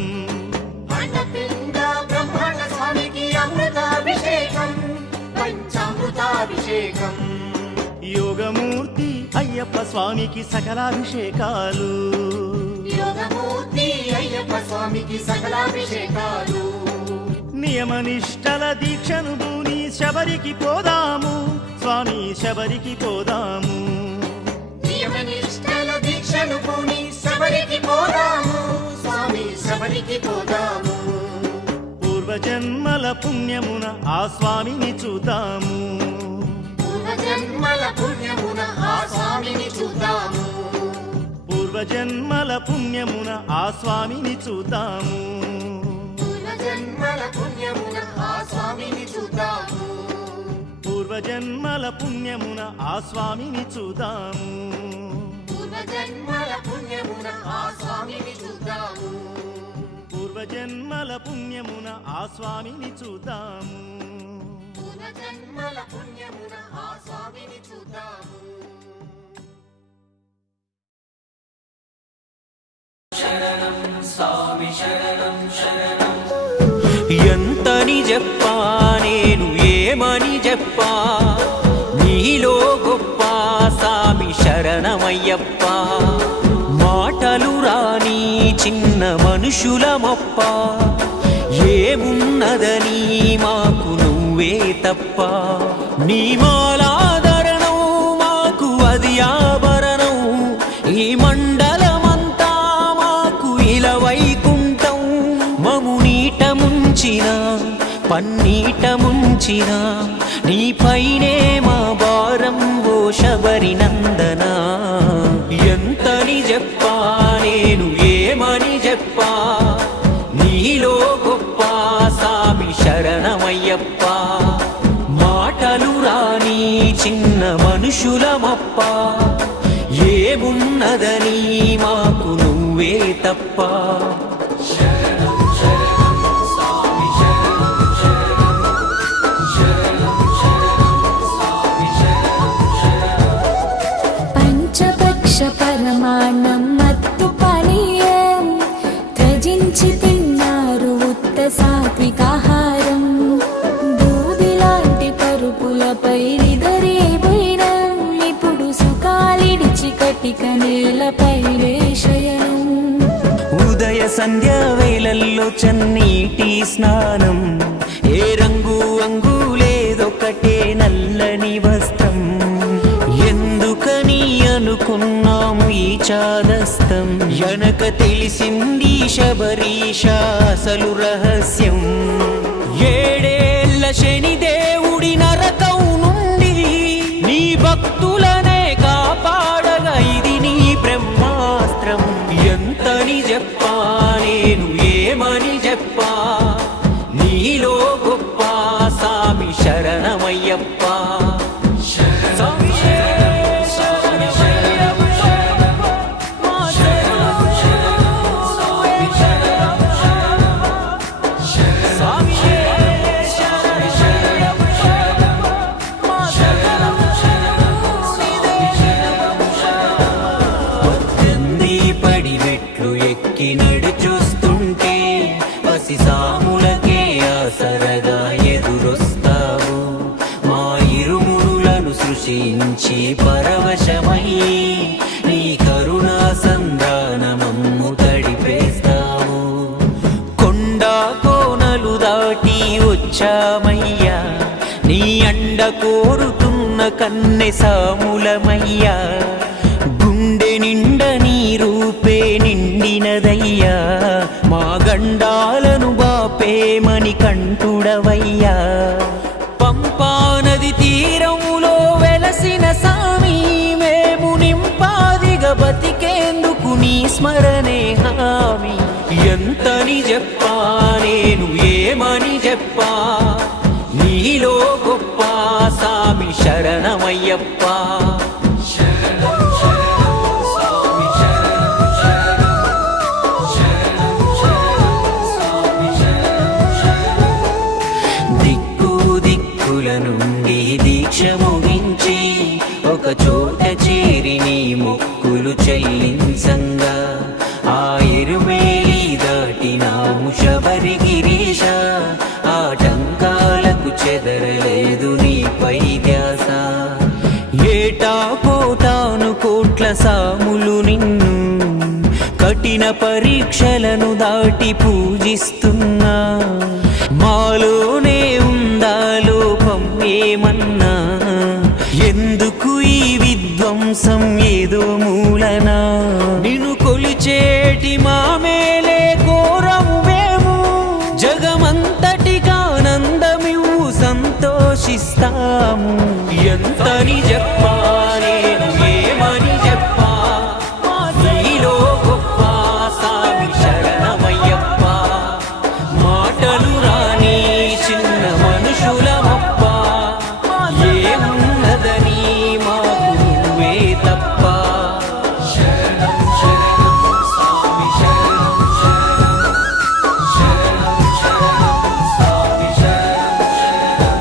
అండపిండ బ్రహ్మాండ స్వామికి అమృతాభిషేకం పంచామృతాభిషేకం యోగమూర్తి అయ్యప్ప స్వామికి సకలాభిషేకాలు యోగమూర్తి అయ్యప్ప స్వామికి సకలాభిషేకాలు నియమనిష్టల దీక్షను దూని శబరికి పోదాము స్వామి శబరికి పోదాము నియమనిష్టల దీక్షను పూని శబరికి పోదాము స్వామి శబరికి పోదాము పూర్వజన్మల పుణ్యమున ఆ స్వామిని చూద్దాము పూర్వజన్మల పుణ్యమున ఆ స్వామిని చూద్దాము పూర్వజన్మల పుణ్యమున ఆ స్వామిని చూద్దాము పూర్వజన్మల పుణ్యమున ఆ స్వామిని చూద్దాము పూర్వజన్మల పుణ్యమున ఆ స్వామిని చూద్దాము పూర్వజన్మల పుణ్యమున ఆ స్వామిని చూద్దాము పూర్వజన్మల పుణ్యమున ఆ స్వామిని చూద్దాము పూర్వజన్మల పుణ్యమున ఆ స్వామిని చూద్దాము ఎంతని చెప్పా నేను ఏమని చెప్పా నీలో గొప్ప సామి శరణమయ్యప్ప మాటలు రాని చిన్న మనుషుల మొప్ప ఏమున్నదని మాకు నువ్వే తప్ప నీ మాలాదరణం మాకు అది ఆభరణం ఈ మండలమంతా మాకు ఇలా వైకుంఠం మము నీట ముంచిన పన్నీట ముంచిన నీపైనే మా భారం ఓ శబరి నందన ఎంతని చెప్పా నేను ఏమని చెప్పా నీలో గొప్ప సామి శరణమయ్యప్ప మాటలు రాని చిన్న మనుషుల మప్ప ఏమున్నదని మాకు నువ్వే తప్ప పంచపక్ష పరమాణం మత్తు పానీయం త్యజించి తిన్నారు ఉత్త సాత్వికాహారం దూదిలాంటి పరుపులపై నిదరేపోయినం ఇప్పుడు సుఖాలిడిచి కటిక నేలపై శయనం ఉదయ సంధ్యా వేళల్లో చన్నీటి స్నానం ఏ రంగు చేస్తాము ఈ చాదస్తం ఎనక తెలిసింది శబరీష అసలు రహస్యం ఏడేళ్ల శనిదేవుడి నరకం నుండి నీ భక్తులనే కాపాడగా ఇది నీ బ్రహ్మాస్త్రం ఎంతని చెప్పా నేను ఏమని చెప్పా నీలో గొప్ప సామి శరణమయ్యప్ప నడుచూస్తుంటే పసి సాములకే ఆసరగా ఎదురొస్తావు మా ఇరుముడులను సృష్టించి పరవశమై నీ కరుణా సంధానమమ్ము తడిపేస్తావు కొండా కోనలు దాటి వచ్చామయ్యా నీ అండ కోరుతున్న కన్నె సాములమయ్యా గుండె నిండ నీ రూపే నిండినదయ్యా మా గండాలను బాపేమని కంటుడవయ్యా పంపా నది తీరములో వెలసిన సామి మేము నింపాదిగా బతికేందుకు నీ స్మరణే హామి ఎంతని చెప్పా నేను ఏమని చెప్పా నీలో గొప్ప సామి శరణమయ్యప్ప నుండి దీక్ష ముగించి ఒక చోట చేరి నీ మొక్కులు చెల్లించంగా ఆ ఎరుమేలి దాటినాము శబరి గిరీశ ఆటంకాలకు చెదరలేదు నీపై ధ్యాస ఏటా కోటాను కోట్ల సాములు నిన్ను కఠిన పరీక్షలను దాటి పూజిస్తున్నా మాలోనే ఉందా లోపం ఏమన్నా ఎందుకు ఈ విధ్వంసం ఏదో మూలనా నిన్ను కొలిచేటి మా మేలే కోరము మేము జగమంతటికానందమివు సంతోషిస్తాము ఎంతని చెప్పా నేను ఏమని చెప్పా నీలో గొప్ప సామి శరణమయ్యప్ప మాటలు రాని చిన్న మనుషులమప్ప ఏమున్నదని మాకు నువ్వే తప్ప శరణం శరణం స్వామి శరణం శరణం శరణం శరణం స్వామి శరణం శరణం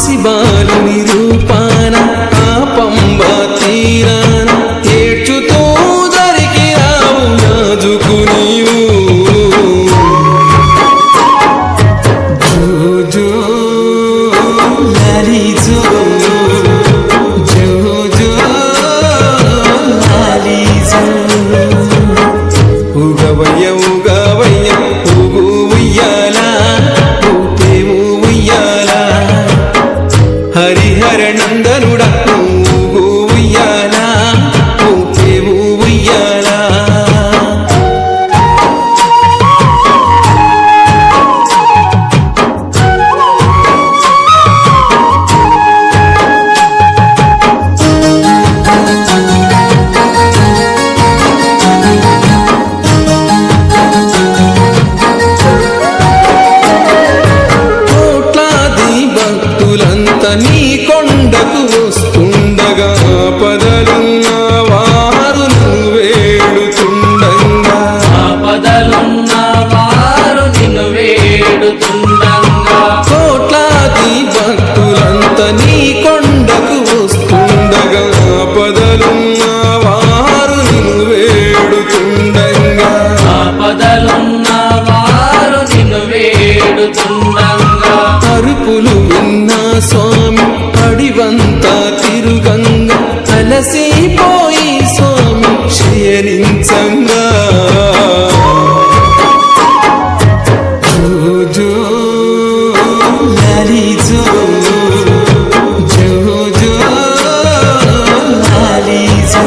పసిబాలుని రూపాన ఆ పంబా తీరాన ఏడ్చుతూ దరికిరావు నాజుకు నీవు జో లాలి జో జో జో లాలి జో ఉగవయ్య ఉగవయ్య ఊగు ఉయ్యాల ఊపేవు ఉయ్యాల హరిహర నందనుడ ఊగు ఉయ్యాల ఊపేవు ఉయ్యాల కోట్లాది భక్తులంతా నీ కొండకు వస్తుండగా పదలున్న వారు వేడుతుండగా ఆపదలున్న వారు నిన్ను వేడుతుండగా కోట్లాది భక్తులంతా నీ కొండకు వస్తుండగా పదలున్న వారు వేడుతుండగా ఆపదలున్న వారు నిన్ను వేడుతుండగా అరుపులు విన్నా స్వామి అడివంతా తిరుగంగా అలసిపోయి స్వామి క్షీణించంగా జో జో లాలి జో జో జో లాలి జో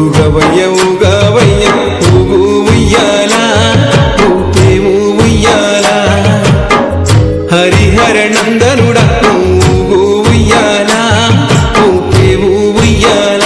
ఉగవయ్య ఉగవయ్య ఊగు ఉయ్యాల ఊపేవు ఉయ్యాల హరిహర నందనుడ ఊగు ఉయ్యాల ఊపేవు ఉయ్యాల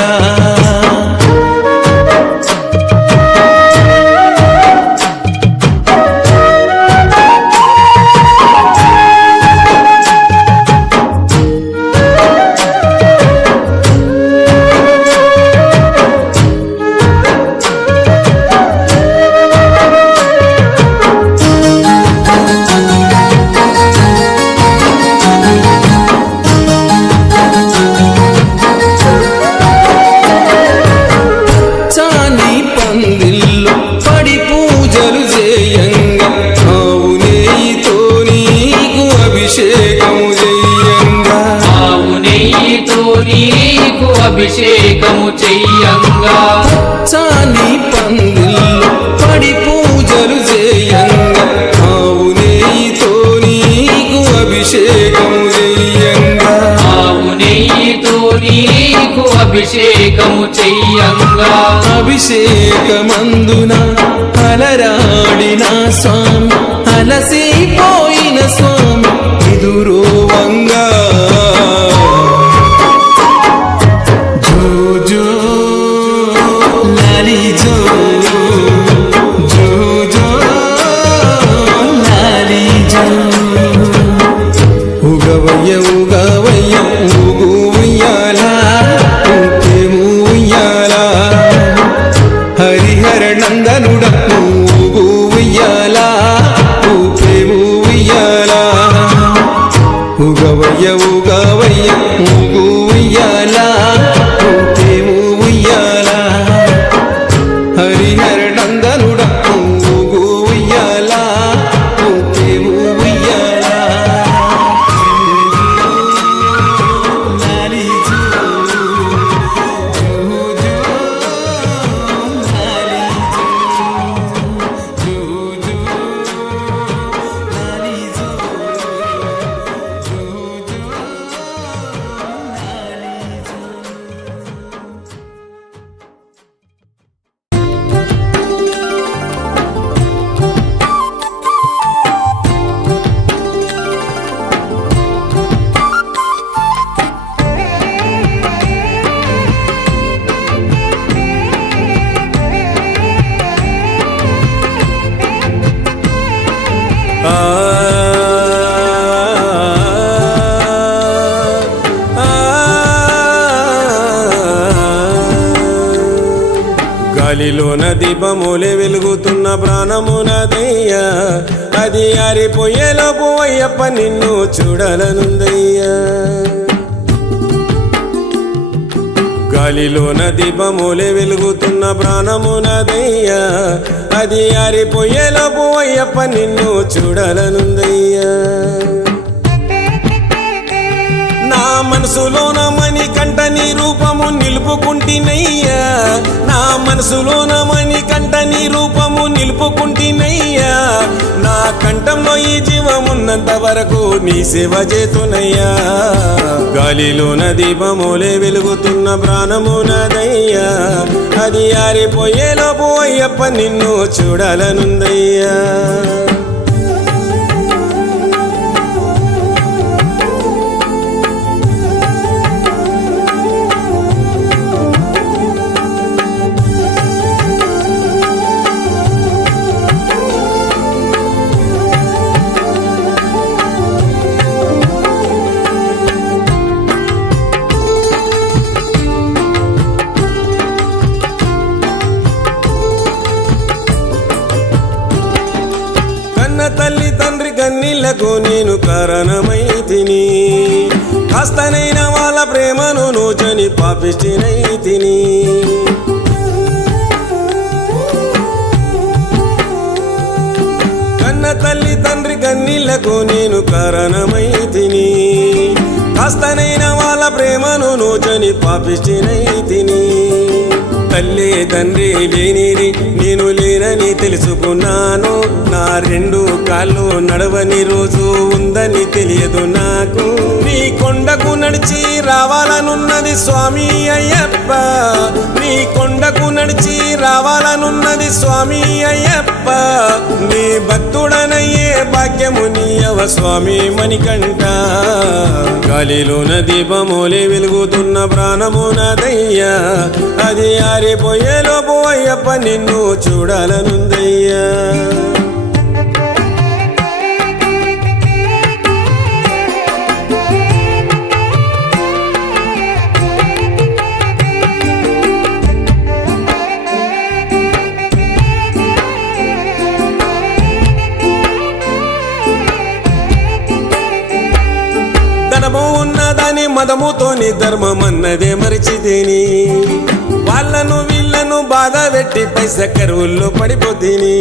చాని పందిల్లో పడి పూజలు చేయంగా ఆవు నెయ్యితో నీకు అభిషేకము చేయంగా ఆవు నెయ్యితో నీకు అభిషేకము చెయ్యంగా చాని పందిల్లో పడి పూజలు చేయంగా ఆవు నెయ్యితో నీకు అభిషేకము చేయంగా ఆవు నెయ్యితో నీకు అభిషేకము చెయ్యంగా అభిషేకమందున అలరాడిన స్వామి అలసిపోయిన స్వామి ఎదురోవంగా జో జో లాలి జో జో జో లాలి జో ఉగవయ్య ఉగవయ్య ఊగు ఉయ్యాల ఊపేవు ఉయ్యాల హరిహర నందనుడ ఊగు ఉయ్యాల ఊపేవు ఉయ్యాల ఉగవయ్య ఉగవయ్య ఊగు ఉయ్యాల ఊపేవు ఉయ్యాల హరిహర నందనుడ ఊగు ఉయ్యాల ఊపేవు ఉయ్యాల లాలి జో జో జో లాలి జో గాలిలోన దీపములే వెలుగుతున్న ప్రాణమునదయ్యా అది ఆరిపోయేలోపు అయ్యప్ప నిన్ను చూడాలనుందయ్యా గాలిలోన దీపములే వెలుగుతున్న ప్రాణమునదయ్యా అది ఆరిపోయేలోపు అయ్యప్ప నిన్ను చూడాలనుందయ్యా నా మనసులోన మణికంఠ నీ రూపము నిలుపుకుంటినయ్యా నా మనసులోన మణికంఠ నీ రూపము నిలుపుకుంటినయ్యా నా కంఠంలో ఈ జీవమున్నంత వరకు నీ సేవ చేతునయ్యా గాలిలోన దీపములే వెలుగుతున్న ప్రాణమునదయ్యా అది ఆరిపోయేలోపు అయ్యప్ప నిన్ను చూడాలనుందయ్యా తల్లి తండ్రి కన్నీళ్లకు నేను కారణమైతిని కాస్తనైన వాళ్ళ ప్రేమను నోచని పాపిష్టినైతిని కన్న తల్లి తండ్రి కన్నీళ్లకు నేను కారణమైతిని కాస్తనైన వాళ్ళ ప్రేమను నోచని పాపిష్టినైతిని తల్లి తండ్రి లేనిది నేను లేనని తెలుసుకున్నాను నా రెండు కాళ్ళు నడవని రోజు ఉందని తెలియదు నాకు నీ కొండకు నడిచి రావాలనున్నది స్వామి అయ్యప్ప నీ కొండకు నడిచి రావాలనున్నది స్వామి అయ్యప్ప నీ భక్తుడనయ్యే భాగ్యము నీయవ స్వామి మణికంఠ గాలిలోన దీపములే వెలుగుతున్న ప్రాణమునదయ్యా అది ఆరిపోయేలోపు అయ్యప్ప నిన్ను చూడాలనుందయ్యా ధనము ఉన్నదని మదముతోని ధర్మమన్నదే మరిచిదేని వాళ్ళను వీళ్ళను బాధ పెట్టి పైస కరువుల్లో పడిపోతీని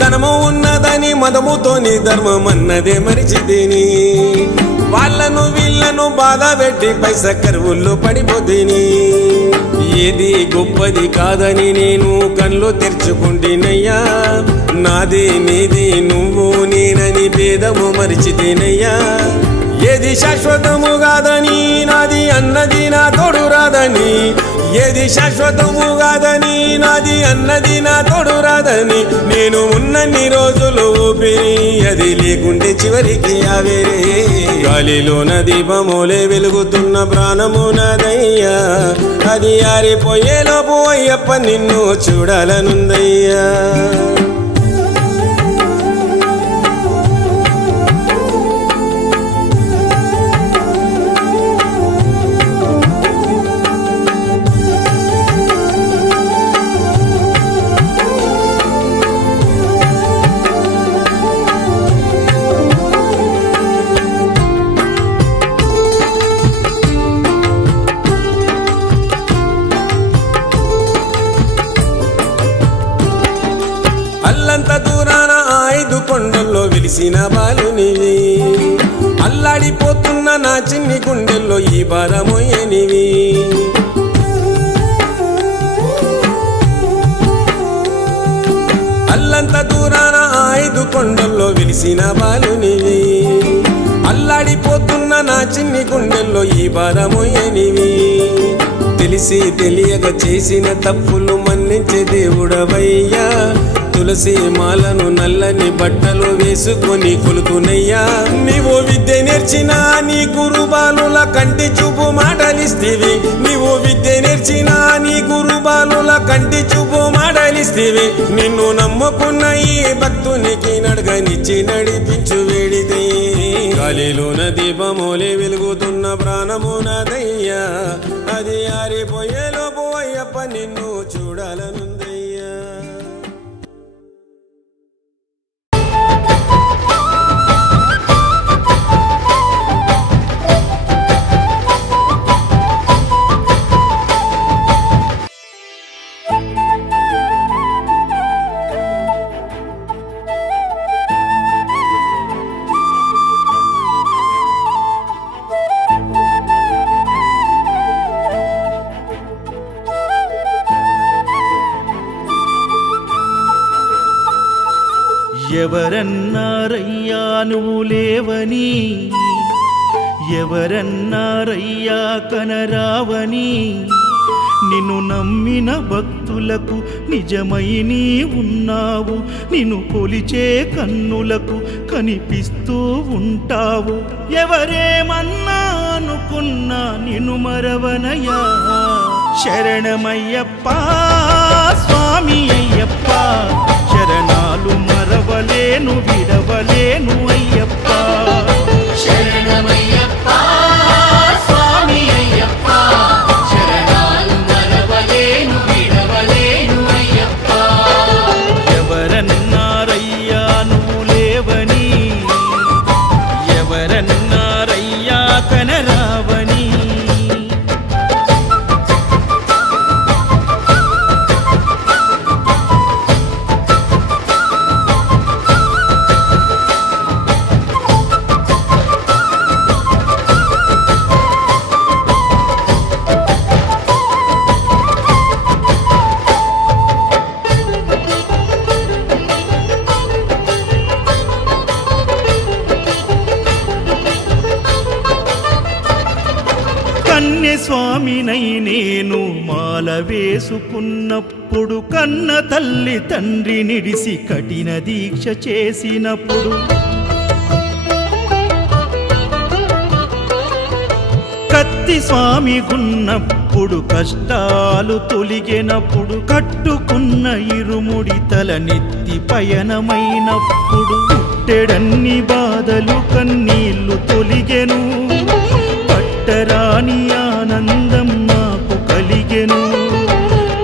ధనము ఉన్నదని మదముతోని ధర్మమన్నదే మరిచిదేని వాళ్ళను వీళ్ళను బాధ పెట్టి పైస కరువుల్లో పడిపోతీని ఏది గొప్పది కాదని నేను కళ్ళు తెరుచుకుంటేనయ్యా నాది నీది నువ్వు నేనని భేదము మరిచితేనయ్యా ఏది శాశ్వతము కాదని నాది అన్నది నా తోడు రాదని ఏది శాశ్వతము కాదని నాది అన్నది నా తోడు రాదని నేను ఉన్నన్ని రోజులు ఊపిరి అది లేకుంటే చివరికి ఆవేరే గాలిలోన దీపములే వెలుగుతున్న ప్రాణమునదయ్యా అది ఆరిపోయేలోపు అయ్యప్ప నిన్ను చూడాలనుందయ్యా అల్లంత దూరాన 5 కొండల్లో వెలిసిన బాలునివి అల్లాడిపోతున్న నా చిన్ని గుండెల్లో ఈ భారమోయనివి అల్లంత దూరాన 5 కొండల్లో వెలిసిన బాలునివి అల్లాడిపోతున్న నా చిన్ని గుండెల్లో ఈ భారమోయనివి తెలిసి తెలియక చేసిన తప్పులు మన్నించే దేవుడవయ్యా తులసి మాలను నల్లని బట్టలు వేసుకొని కొలుకునయ్యా నీవు విద్య నేర్చిన నీ గురుబాలుల కంటి చూపు మాటలిస్తేవి నీవు విద్య నేర్చిన నీ గురుబాలుల కంటి చూపు మాటలిస్తేవి నిన్ను నమ్ముకున్న ఈ భక్తునికి నడగనిచ్చి నడిపించు వేడితే గాలిలోన దీపమోలి వెలుగుతున్న ప్రాణమునదయ్యా అది ఆరిపోయేలోపు అయ్యప్ప నిన్ను చూడాలనుందయ్యా. ఎవరన్నారయ్యా నువ్వు లేవని, ఎవరన్నారయ్యా కనరావని, నిన్ను నమ్మిన భక్తులకు నిజమై నీ ఉన్నావు, నిన్ను కొలిచే కన్నులకు కనిపిస్తూ ఉంటావు. ఎవరేమన్నా అనుకున్నా నిన్ను మరవనయ్యా. శరణమయ్యప్ప స్వామి అయ్యప్ప, శరణాలు మరవలేను విడవలేను అయ్యప్ప. శరణమయ్యప్ప స్వామి అయ్యప్ప, శరణాలు మరవలేను విడవలేను అయ్యప్ప. ఎవరన్నారయ్యా నువ్వు లేవని, ఎవరన్నారయ్యా కనరావని. స్వామినై నేను మాల వేసుకున్నప్పుడు, కన్న తల్లి తండ్రి నిడిసి కఠిన దీక్ష చేసినప్పుడు, కత్తి స్వామి గున్నప్పుడు, కష్టాలు తొలిగినప్పుడు, కట్టుకున్న ఇరుముడి తల నెత్తి పయనమైనప్పుడు, పుట్టెడన్ని బాధలు కన్నీళ్లు తొలిగెను, పట్టరాని ఆనందం నాకు కలిగెను.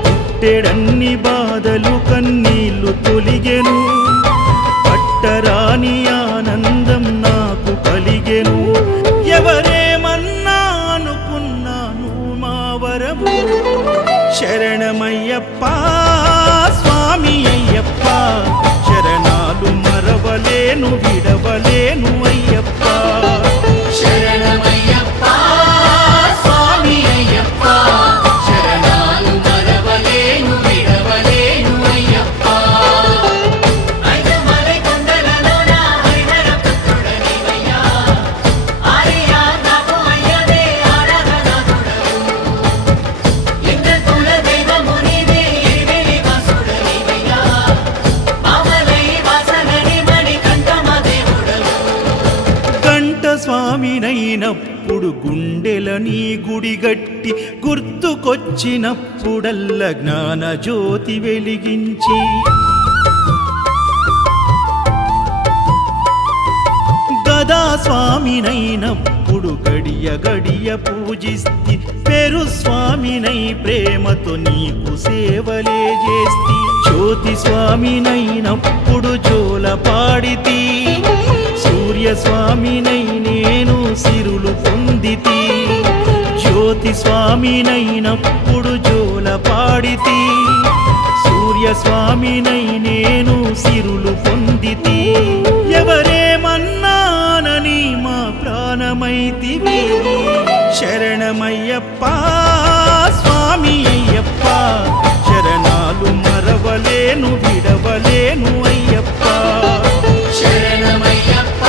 పుట్టెడన్ని బాధలు కన్నీళ్లు తొలిగెను, పట్టరాని ఆనందం నాకు కలిగెను. ఎవరేమన్నా అనుకున్నాను మా వరము. శరణమయ్యప్ప స్వామి అయ్యప్ప, శరణాలు మరవలేను విడవలేను అయ్యప్ప. శరణమయ్యప్ప స్వామి అయ్యప్ప, శరణాలు మరవలేను విడవలేను అయ్యప్ప. ఐదమలై కొండలలోన హరిహర పుత్రుడనివయ్యా, ఆర్యా నాకు అయ్యవే ఆరాధనాథుడవు. లింగ కుల దైవము నీవే ఎరివెలి వాసుడనివయ్యా, మామలై వాసనని మణికంఠమ దేవుడవు. కంఠ స్వామినైనప్పుడు గుండెల నీ గుడిగట్టి, గుర్తుకొచ్చినప్పుడల్ల జ్ఞాన జ్యోతి వెలిగించి, గదా స్వామినైనప్పుడు గడియ గడియ పూజిస్తి, పెరు స్వామినై ప్రేమతో నీకు సేవలే చేస్తి. జ్యోతి స్వామినైనప్పుడు జోల పాడితి, సూర్య స్వామినై నేను సిరులు పొందితి. జ్యోతి స్వామినైనప్పుడు జోల పాడితి, సూర్య స్వామినై నేను సిరులు పొందితి. ఎవరేమన్నానని మా ప్రాణమైతివి. శరణమయ్యప్ప స్వామి అయ్యప్ప, శరణాలు మరవలేను విడవలేను అయ్యప్ప. శరణమయ్యప్ప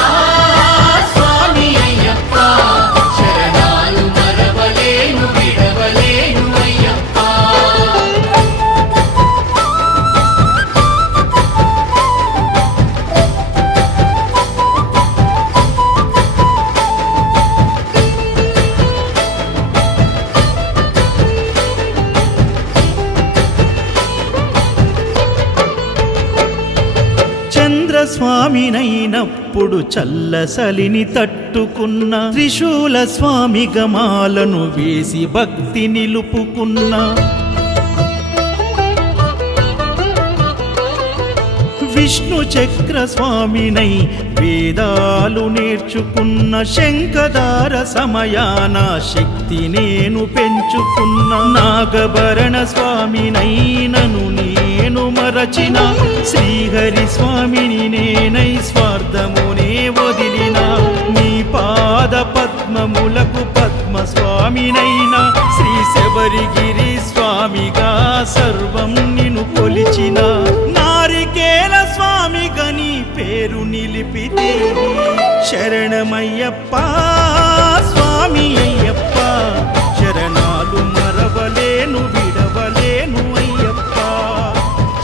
స్వామి అయ్యప్ప, శరణాలు మరవలేను విడవలేను అయ్యప్ప. స్వామినైనప్పుడు చల్లసలిని తట్టుకున్న త్రిశూల స్వామి గమాలను వేసి భక్తి నిలుపుకున్న విష్ణు చక్ర స్వామినై వేదాలు నేర్చుకున్న శంఖదార సమయాన శక్తి నేను పెంచుకున్న నాగభరణ స్వామినైనను నేను మరచిన శ్రీహరి స్వామిని నేనై స్వార్థమునే వదిలిన నీ పాద పద్మములకు పద్మ స్వామినైనా శ్రీ శబరిగిరి స్వామిగా సర్వం నిన్ను కొలిచిన నారికేల స్వామిగా నీ పేరు నిలిపితే శరణమయ్యప్ప స్వామి అయ్యప్ప శరణాలు మరవలేను విడవలేను అయ్యప్ప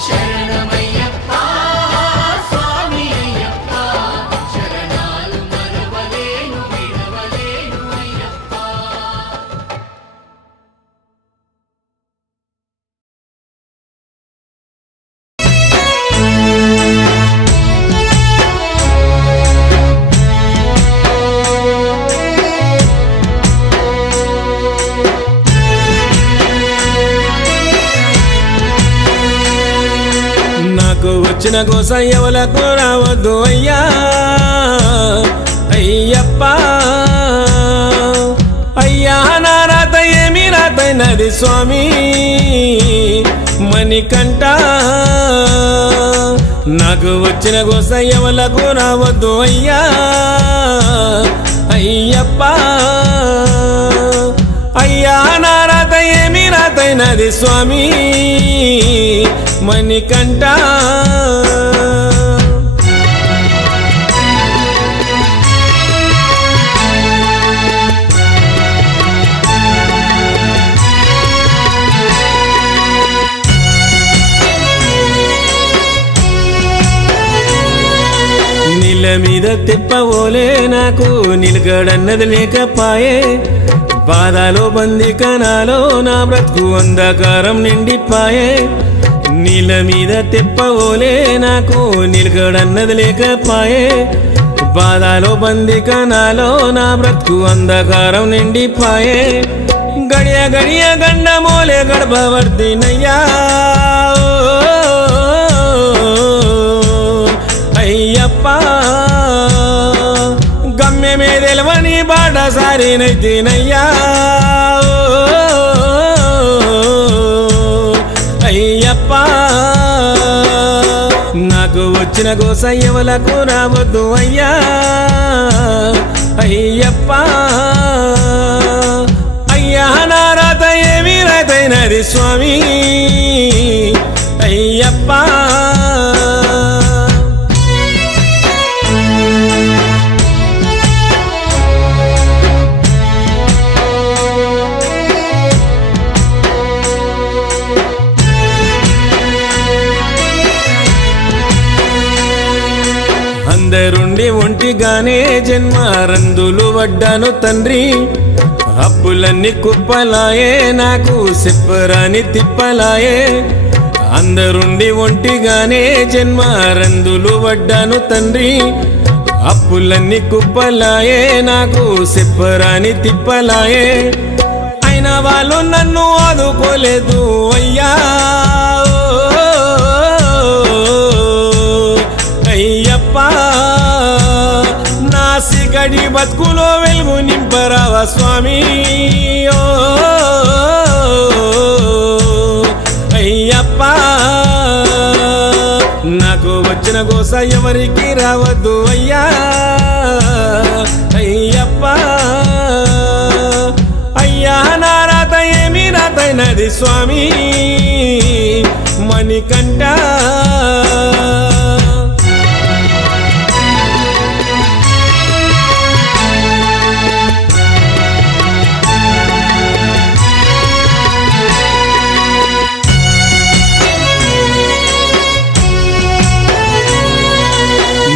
శరణమయ్యప్ప స్వామి అయ్యప్ప శరణాలు మరవలేను విడవలేను అయ్యప్ప. నాకు వచ్చిన గోస ఎవలకు రావద్దు అయ్యా అయ్యప్ప అయ్యా నా రాత ఏమి రాతైనది స్వామి మణికంఠ నాకు వచ్చిన గోస ఎవలకు రావద్దు అయ్యా అయ్యప్ప అయ్యా నా రాత ఏమి రాతైనది స్వామి మణికంఠ నీళ్ళ మీద తిప్పవోలే నాకు నిలకడన్నది లేకపాయే బాధలో బందికనాలో నా బ్రతుకు అంధకారం నిండిపాయే నీళ్ళ మీద తెప్పవోలే నాకు నిలకడన్నది లేకపాయే బాధలో బందికనాలో నా బ్రతుకు అంధకారం నిండిపాయే గడియ గడియ గండమోలే గడపవర్తినయ్యా అయ్యప్ప గమ్యమే తెలవని బాట సారినైతేనయ్యా అయ్యప్ప నాకు వచ్చిన గోస ఎవలకు రావద్దు అయ్యా అయ్యప్ప అయ్యా నా రాత ఏమి రాతైనది స్వామి అయ్యప్ప అందరుండి ఒంటిగానే జన్మ రందులు వడ్డాను తండ్రి అప్పులన్నీ కుప్పలాయే నాకు చెప్పరాని తిప్పలాయే అందరుండి ఒంటిగానే జన్మ రందులు వడ్డాను తండ్రి అప్పులన్నీ కుప్పలాయే నాకు చెప్పరాని తిప్పలాయే అయిన వాళ్ళు నన్ను ఆదుకోలేదు అయ్యా అయ్యప్ప నా సిగడి బతుకులో వెలుగు నింపరావా స్వామి అయ్యప్ప నాకు వచ్చిన గోస ఎవరికి రావద్దు అయ్యా అయ్యప్ప అయ్యా నా రాత ఏమి రాతైనది స్వామి మణికంఠ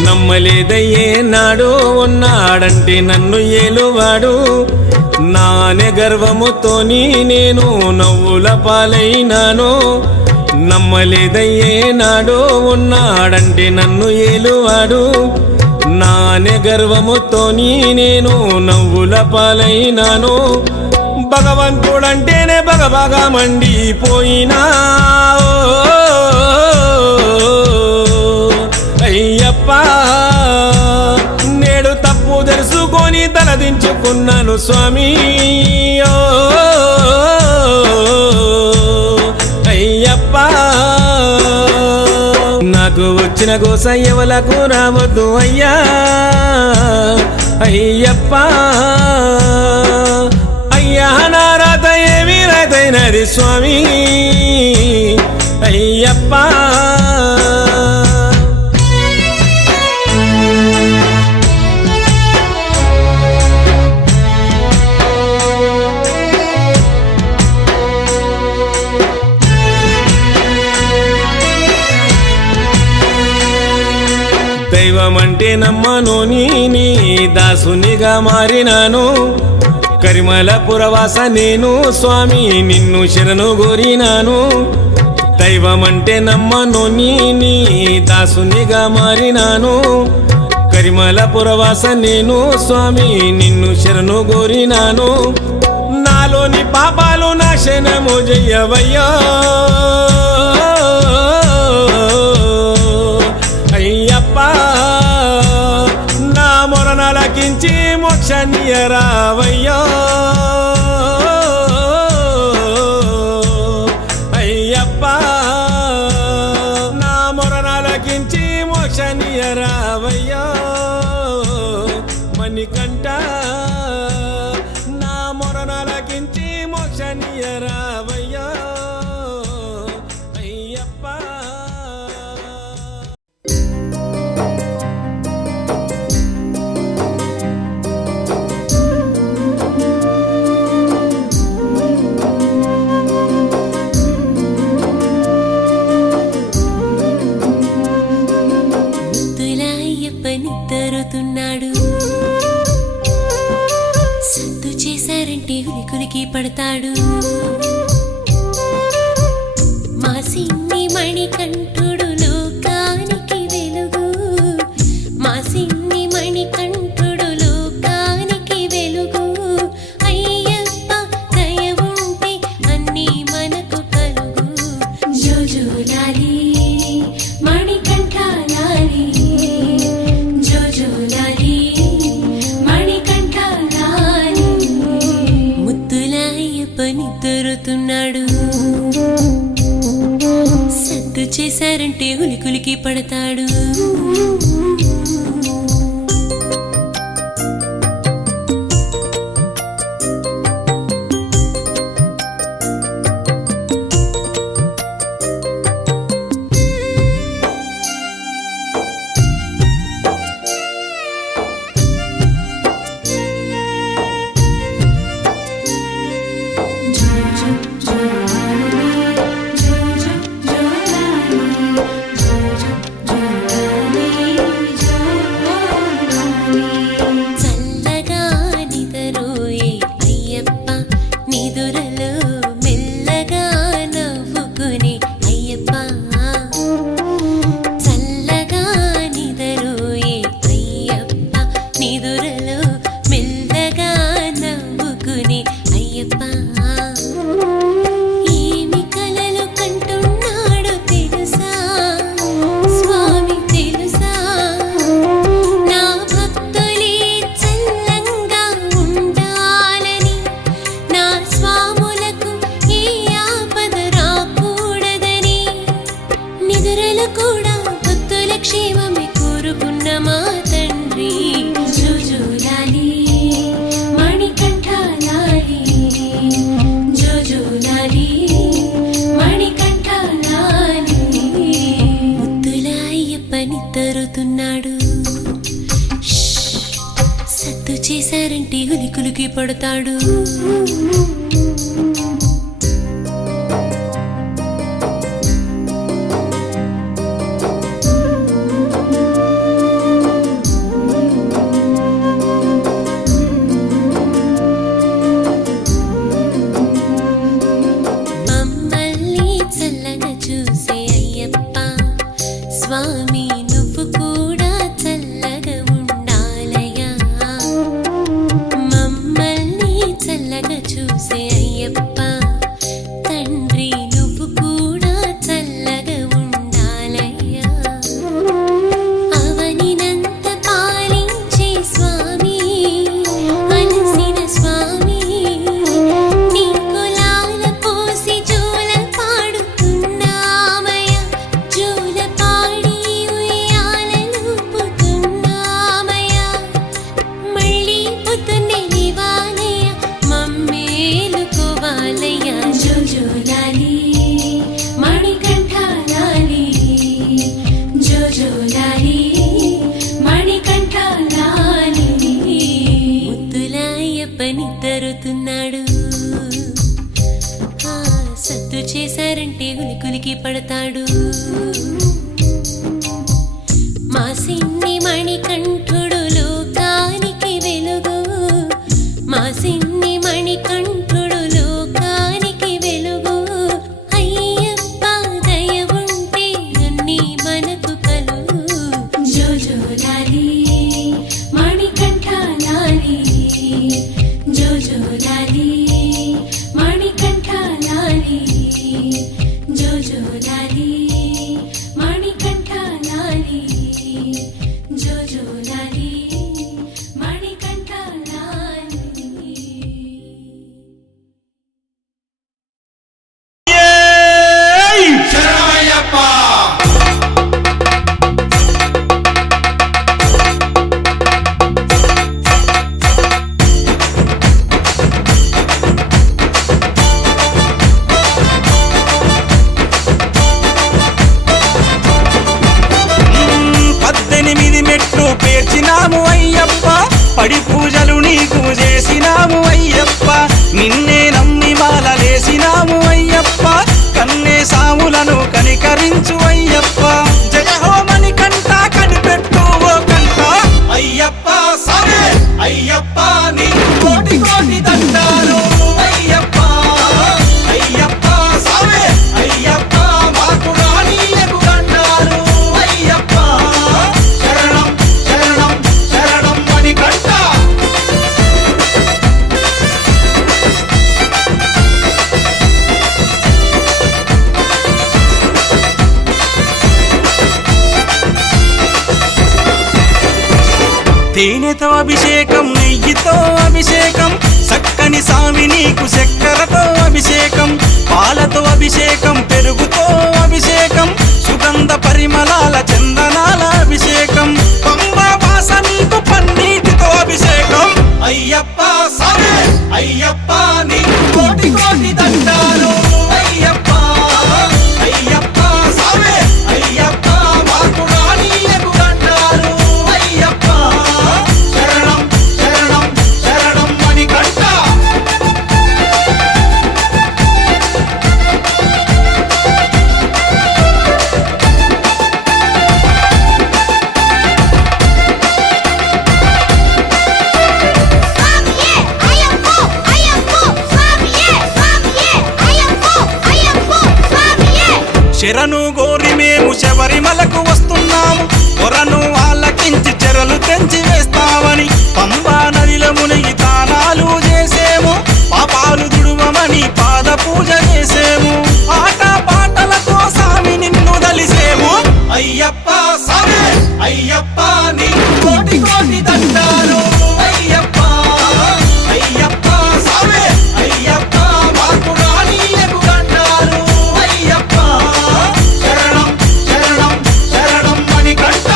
నమ్మలేదయ్యే నాడు ఉన్నాడంటే నన్ను ఏలువాడు నానే గర్వముతోని నేను నవ్వుల పాలైనాను నమ్మలేదయ్యే నాడో ఉన్నాడంటే నన్ను ఏలువాడు నానే గర్వముతోని నేను నవ్వుల పాలైనాను భగవంతుడంటేనే బగబగా మండిపోయినా అయ్యప్ప నేడు తప్పు తెలుసుకొని తలదించుకున్నాను స్వామి అయ్యప్ప నాకు వచ్చిన గోస ఎవలకు రావద్దు అయ్యా అయ్యప్ప అయ్యా నా రాత ఏమి రాతైనది స్వామి అయ్యప్ప దైవమంటే నమ్మను నీ దాసునిగా మారినాను కరిమల పురవాస నేను స్వామి నిన్ను శరణు కోరినాను దైవమంటే నమ్మను నీ దాసునిగా మారినాను కరిమల పురవాస నేను స్వామి నిన్ను శరణు కోరినాను నాలోని పాపాలు నాశనము జయ్యవయ్యా అయ్యప్ప నా మొరనలకించి మోక్షనియరావయ్యా అయ్యప్ప నా మొరనలకించి మోక్షనియరావయ్యా మణికంఠ నా మొరనలకించి మోక్షనియరావయ్యా అయ్యప్ప నిద్రతున్నాడు సత్తు చేశారంటే ఉలికులికి పడతాడు మా సిన్ని మణికంఠుడు లోకానికి వెలుగు మా సిన్ని మణికంఠుడు లోకానికి వెలుగు అయ్యప్ప దయ ఉంటే అన్నీ మనకు కలుగు జోజోలాలి మణికంఠ లాలి నిద్రతున్నాడు సత్తు చేశారంటే ఉలికులికి పడతాడు సత్తు చేశారంటే ఉలికులికి పడతాడు మమ్మల్ని చల్లగా చూసే అయ్యప్ప తండ్రి నువ్వు కూడా చల్లగా ఉండాలయ్యా అవనినంత పాలించే స్వామి అలసిన స్వామి నీ కులాల పోసి జోల పాడుతున్నామయ్యా జోల పాడి ఉయ్యాలూపుతున్నామయ్యా మళ్ళీ పొద్దున్నే లేవాలయ్యా మమ్మేలుకోవాలయ్యా జోజోలాలి మణికంఠాలాలి జోజోలాలి మణికంఠాలాలి ముద్దులాయప్పని తరుతున్నాడు సత్తు చేశారంటే ఉలికులికి పడతాడు మా సిన్ని మణికంఠుడు లోకానికి వెలుగు మా సిన్ని మణికంఠుడు లోకానికి వెలుగు అయ్యప్ప దయ ఉంటే అన్నీ మనకు కలుగు జోజోలాలి మణికంఠాలాలి జోజోలాలి మణికంఠాలాలి జోజోలాలి మణికంఠాలాలి జోజోలాలి మణికంఠాలాలి పద్దెనిమిది మెట్లు పేర్చినాము అయ్యప్ప పడి పూజలు నీకు చేసినాము అయ్యప్ప నిన్నే నమ్మి మాలలేసినాము అయ్యప్ప కన్నే సాములను కనికరించు అయ్యప్ప జయ హోమని కంట కనిపెట్టు ఓ కంట అయ్యప్ప సామే అయ్యప్ప నీ కోటి కోటి దండాలు అయ్యప్ప అయ్యప్ప సామే అయ్యప్ప మాకు రానీయకు దండాలు అయ్యప్ప శరణం శరణం శరణం అని కంట తేనెతో అభిషేకం నెయ్యితో అభిషేకం చక్కని సామి నీకు చక్కెరతో అభిషేకం పాలతో అభిషేకం పెరుగుతో అభిషేకం సుగంధ పరిమళాల చందనాల అభిషేకం పంబా వాస నీకు పన్నీటితో అభిషేకం అయ్యప్ప సామే అయ్యప్ప నీకు కోటి కోటి దండాలు అయ్యప్ప అయ్యప్ప సామే అయ్యప్ప మాకు రానీయకు దండాలు అయ్యప్ప శరణం శరణం శరణం అని కంట శరణు గోరి మేము శబరిమలకు వస్తున్నాము కొరను వాళ్ళకించి చెరలు తెంచి వేస్తామని పంబా నదిలో మునిగి తానాలు చేసేము పాపాలు దుడువమని పాద పూజ చేసేము ఆట పాటలతో సామి నిన్ను దలిసేము అయ్యప్ప సామే అయ్యప్ప నీ కోటి కోటి దండాలు అయ్యప్ప అయ్యప్ప సామే అయ్యప్ప మాకు రానీయకు దండాలు అయ్యప్ప శరణం శరణం శరణం అని కంట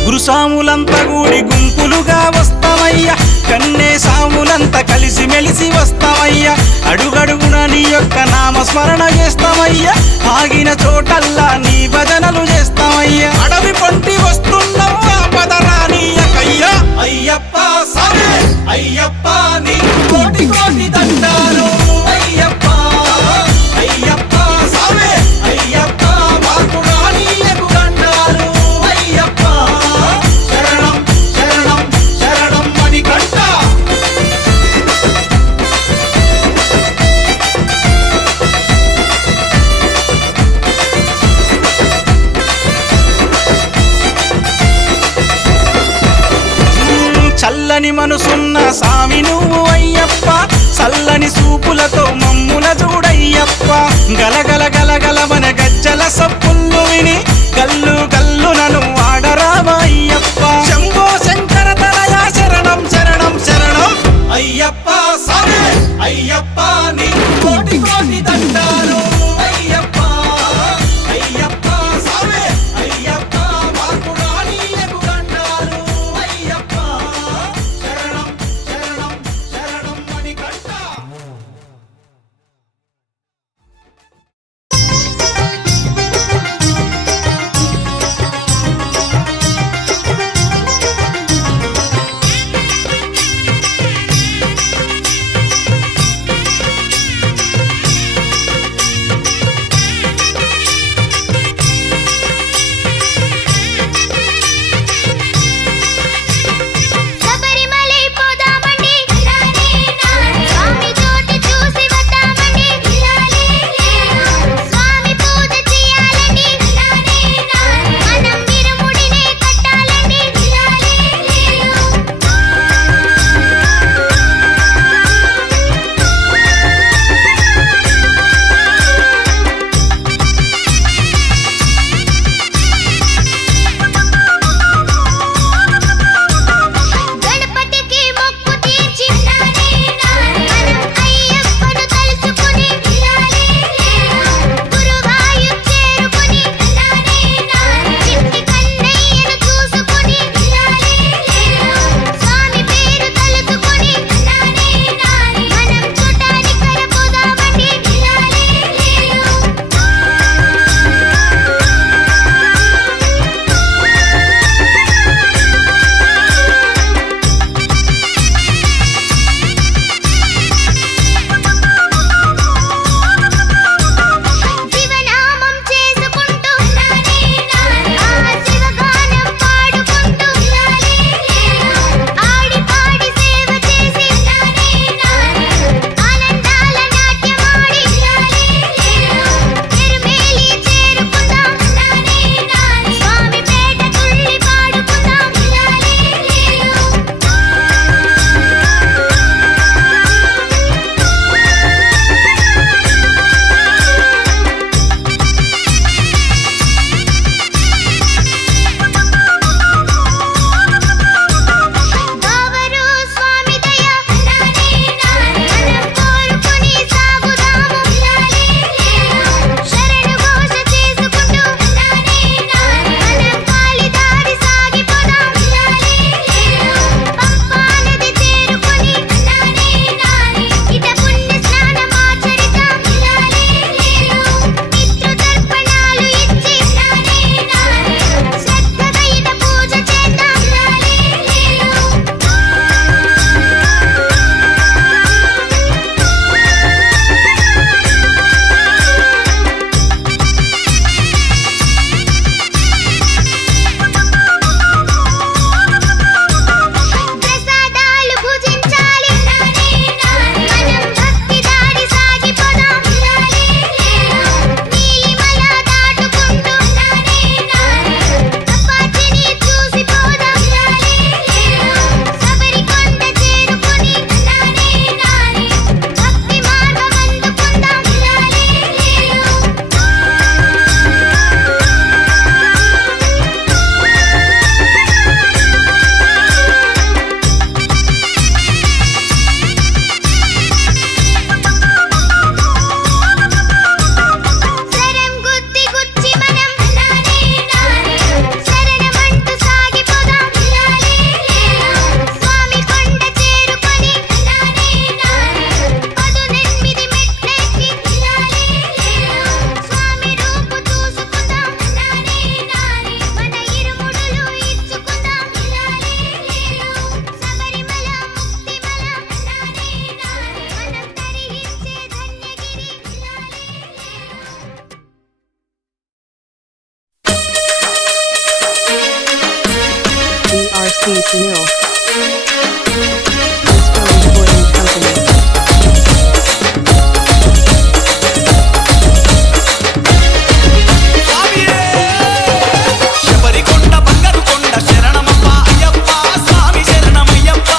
గురుసాములంతా కూడి గుంపులుగా వస్తామయ్యా కన్నే సాములంతా కలిసి మెలిసి వస్తామయ్యా అడుగడుగున నీ యొక్క నామస్మరణ చేస్తామయ్యా ఆగిన చోటల్లా నీ భజనలు చేస్తామయ్యా అడవి పొంటి వస్తున్నాం ఆపదరానీయకయ్యా అయ్యప్ప సామే అయ్యప్ప నీ కోటి కోటి దండాలు అయ్యప్ప అయ్యప్ప సామే అయ్యప్ప మాకు రానీయకు దండాలు అయ్యప్ప శరణం శరణం శరణం అని కంట చల్లని మనసున్న సామి నువ్వు అయ్యప్ప చల్లని సూపులతో మమ్ముల చూడయ్యప్ప గలగల గలగలవన గజ్జల సప్పుళ్ళు విని గల్లు గల్లునను ఆడరావా అయ్యప్ప శంభో శంకర తనయ శరణం శరణం శరణం అయ్యప్ప సామి అయ్యప్ప నీ కోటి కోటి దండాలు అయ్యప్ప అయ్యప్ప సామి అయ్యప్ప మార్పు రానీయకు దండాలు అయ్యప్ప శరణం శరణం శరణం మణికంఠ శబరిమలై పోదామండి స్వామి జ్యోతి చూసి వద్దామండి స్వామి పూజ చేయాలండి మనం ఇరుముడినే కట్టాలండి గణపతికి మొక్కు తీర్చి మనం అయ్యప్పను తలుచుకుని గురువాయూర్ చేరుకుని చిట్టి కన్నయ్యను చూసుకుని స్వామి పేరు తలుచుకుని మనం చూడటానికి కరపోదామండి శివనామం చేసుకుంటూ ఆ శివగానం పాడుకుంటూ ఆడి పాడి సేవ చేసి ఆనందాల నాట్యమాడి తిరుమేలి చేరుకుందాం స్వామి పేట తుళ్ళి పాడుకుందాం బావరు స్వామి దయ మనం కోరుకుని సాగుదాము శరణు ఘోష చేసుకుంటూ మనం కాలిదారి సాగిపోదాం పంపా నది చేరుకుని ఇట పుణ్య స్నానమాచరిద్దాం పితృతర్పణాలు ఇచ్చి శ్రద్ధగా ఇట పూజ చేద్దాం ప్రసాదాలు భుజించాలి మనం భక్తి దారి సాగిపోదాం నీలిమల దాటుకుంటూ అపాచిని చూసిపోదాం శబరికొండ చేరుకుని భక్తి మార్గం అందుకుందాం శరం గుత్తి గుచ్చి మనం శరణమంటూ సాగిపోదాం స్వామి కొండ చేరుకొని 18 మెట్లెక్కి స్వామి రూపు చూసుకుందాం మన ఇరుముడులు ఇచ్చుకుందాం శబరిమల ముక్తిమల మనం తరించే ధన్యగిరి BRC Sunil. Recording Company. శబరికొండ బంగారు కొండ శరణమప్ప అయ్యప్ప స్వామి శరణమయ్యప్ప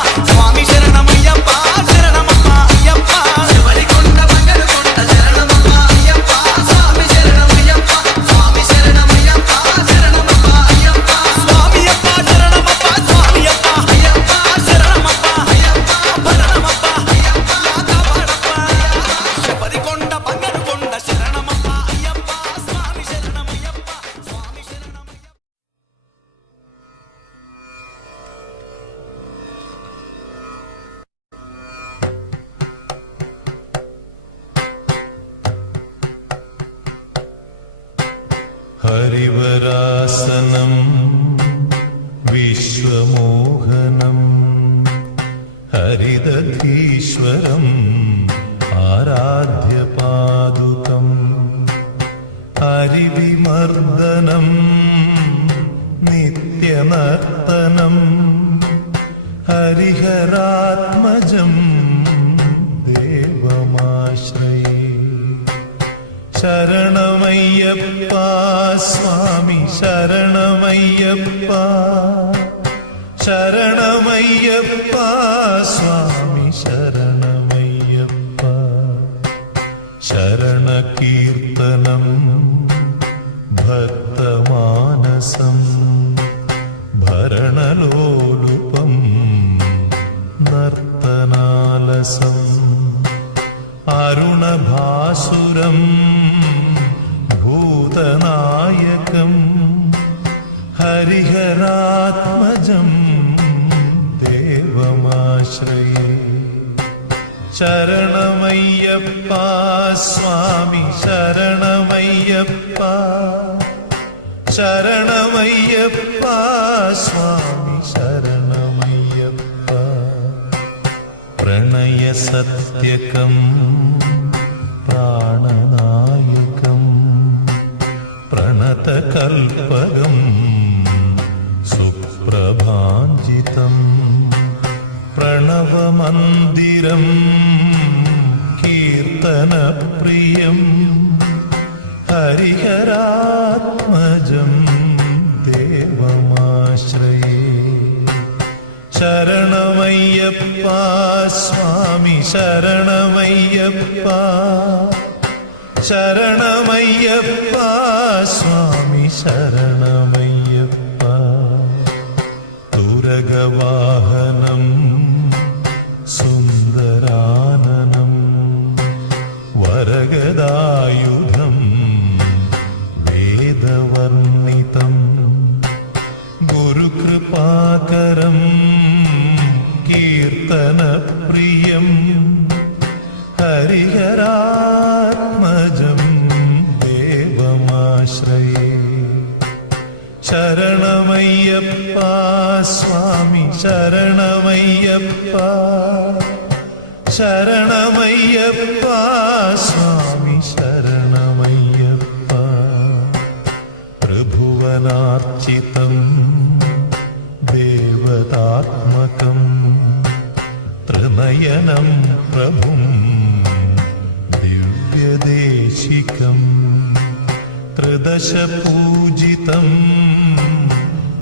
हरिवरासनं विश्वमोहनं हरिदधीश्वरम् आराध्यपादुकम् हरिविमर्दनं नित्यनर्तनं हरिहरात्मजं देवमाश्रये शरणमय्यप्पा स्वामी शरणमय्यप्पा शरणमय्यप्पा स्वामी शरणमय्यप्पा शरणकीर्तनं भक्तमानसं भरणलोलुपं नर्तनालसम् अरुणभासुरं भूतनायकं हरिहरात्मजं देवमाश्रये शरणमय्यप्पा स्वामी शरणमय्यप्पा शरणमय्यप्पा स्वामी शरणमय्यप्पा प्रणयसत्यकं प्राणनायकं प्रणतकल्पकं सुप्रभाञ्जितं प्रणवमन्दिरं कीर्तनप्रियं हरिहरात्मजं देवमाश्रये शरणमय्यप्पा स्वामी शरणमय्यप्पा शरणमय्यप्पा स्वामी शरणमय्यप्पा तुरगवाहनं सुन्दराननं वरगदायुधं वेदवर्णितं गुरुकृपाकरं कीर्तनप्रियं हरिहरात्मजं देवमाश्रये शरणमय्यप्पा स्वामी शरणमय्यप्पा शरणमय्यप्पा स्वामी शरणमय्यप्पा त्रिभुवनार्चितं देवतात्मकं त्रिनयनं प्रभुं दिव्यदेशिकं त्रिदशपूजितं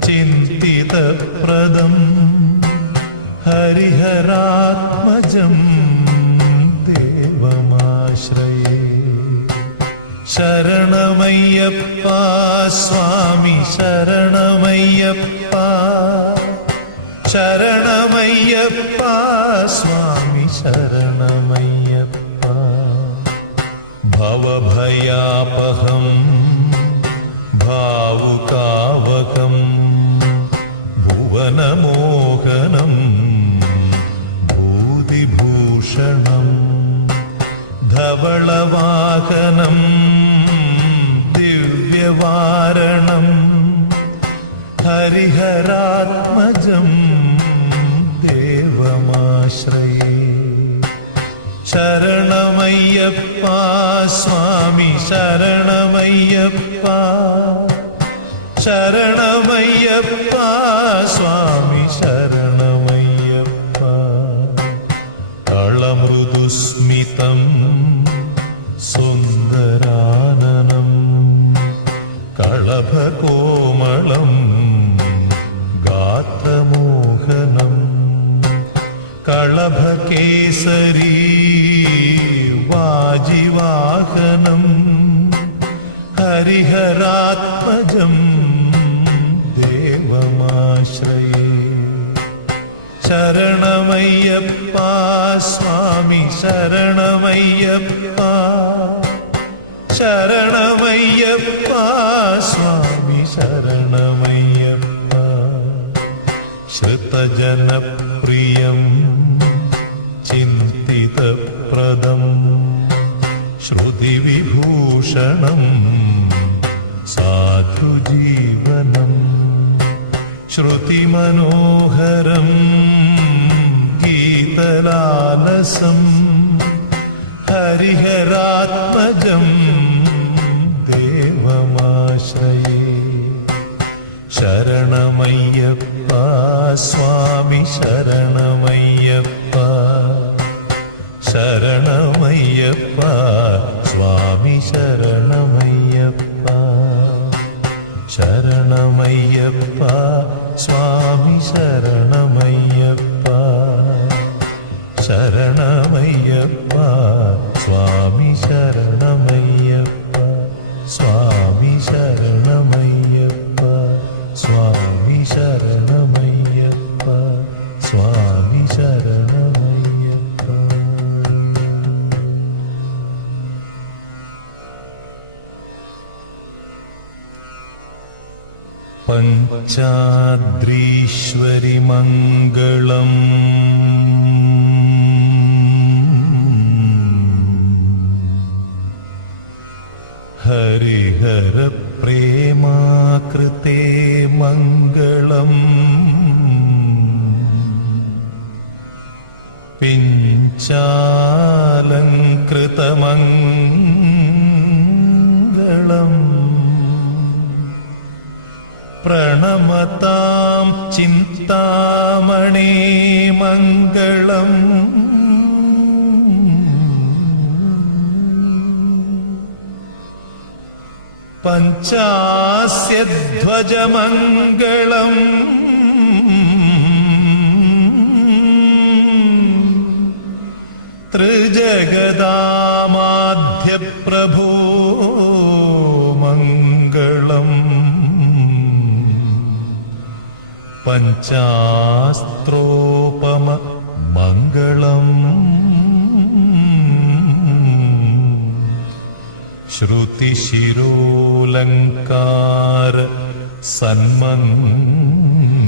चिन्तितप्रदं हरिहरात्मजं देवमाश्रये शरणमय्यप्पा स्वामी शरणमय्यप्पा शरणमय्यप्पा स्वामी शरणमय्यप्पा भवभयापहं भावुकावकं भुवनमोहनं भूतिभूषणं धवलवाहनं दिव्यवारणं हरिहरात्मजं देवमाश्रये शरणमय्यप्पा स्वामी शरणमय्यप्पा शरणमय्यप्पा स्वामी शरणमय्यप्पा तळमृदुस्मितं सुन्दराननं कळभकोमलं गात्रमोहनं कळभकेसरी वाजिवाहनं हरिहरात्मजं देवमाश्रये शरणमय्यप्पा स्वामी शरणमय्यप्पा शरणमय्यप्पा स्वामी शरणमय्यप्पा श्रुतजनप्रियं चिन्तितप्रदं श्रुतिविभूषणं സാധുജീവനം ശ്രുതിമനോഹരം ഗീതലാലസം ഹരിഹരാത്മജം ദേവമാശ്രയേ ശരണമയ്യപ്പ സ്വാമി ശരണമയ്യപ്പ ശരണമയ്യപ്പ സ്വാമി ശരണമയ്യപ്പ ശരണമയ്യപ്പ സ്വാമി ശരണമയ്യപ്പ ശരണമയ്യപ്പ സ്വാമി ശരണമയ്യപ്പ സ്വാമി ശരണമയ്യപ്പ സ്വാമി ശരണമയ്യപ്പ സ്വാമി ശരണമയ്യപ്പ. പഞ്ചാദ്രീശ്വരി മംഗളം ഹരിഹര പ്രേമാകൃതേ മംഗളം പിഞ്ചാലങ്കൃതമംഗളം പ്രണമതാം ചിന്താമണി മംഗളം പഞ്ചാസ്യധ്വജമംഗളം ത്രിജഗദാമാധ്യപ്രഭോ മംഗളം പഞ്ചാസ്ത്രോപമ മംഗളം ശ്രുതിശിരോലങ്കാര സന്മംഗളം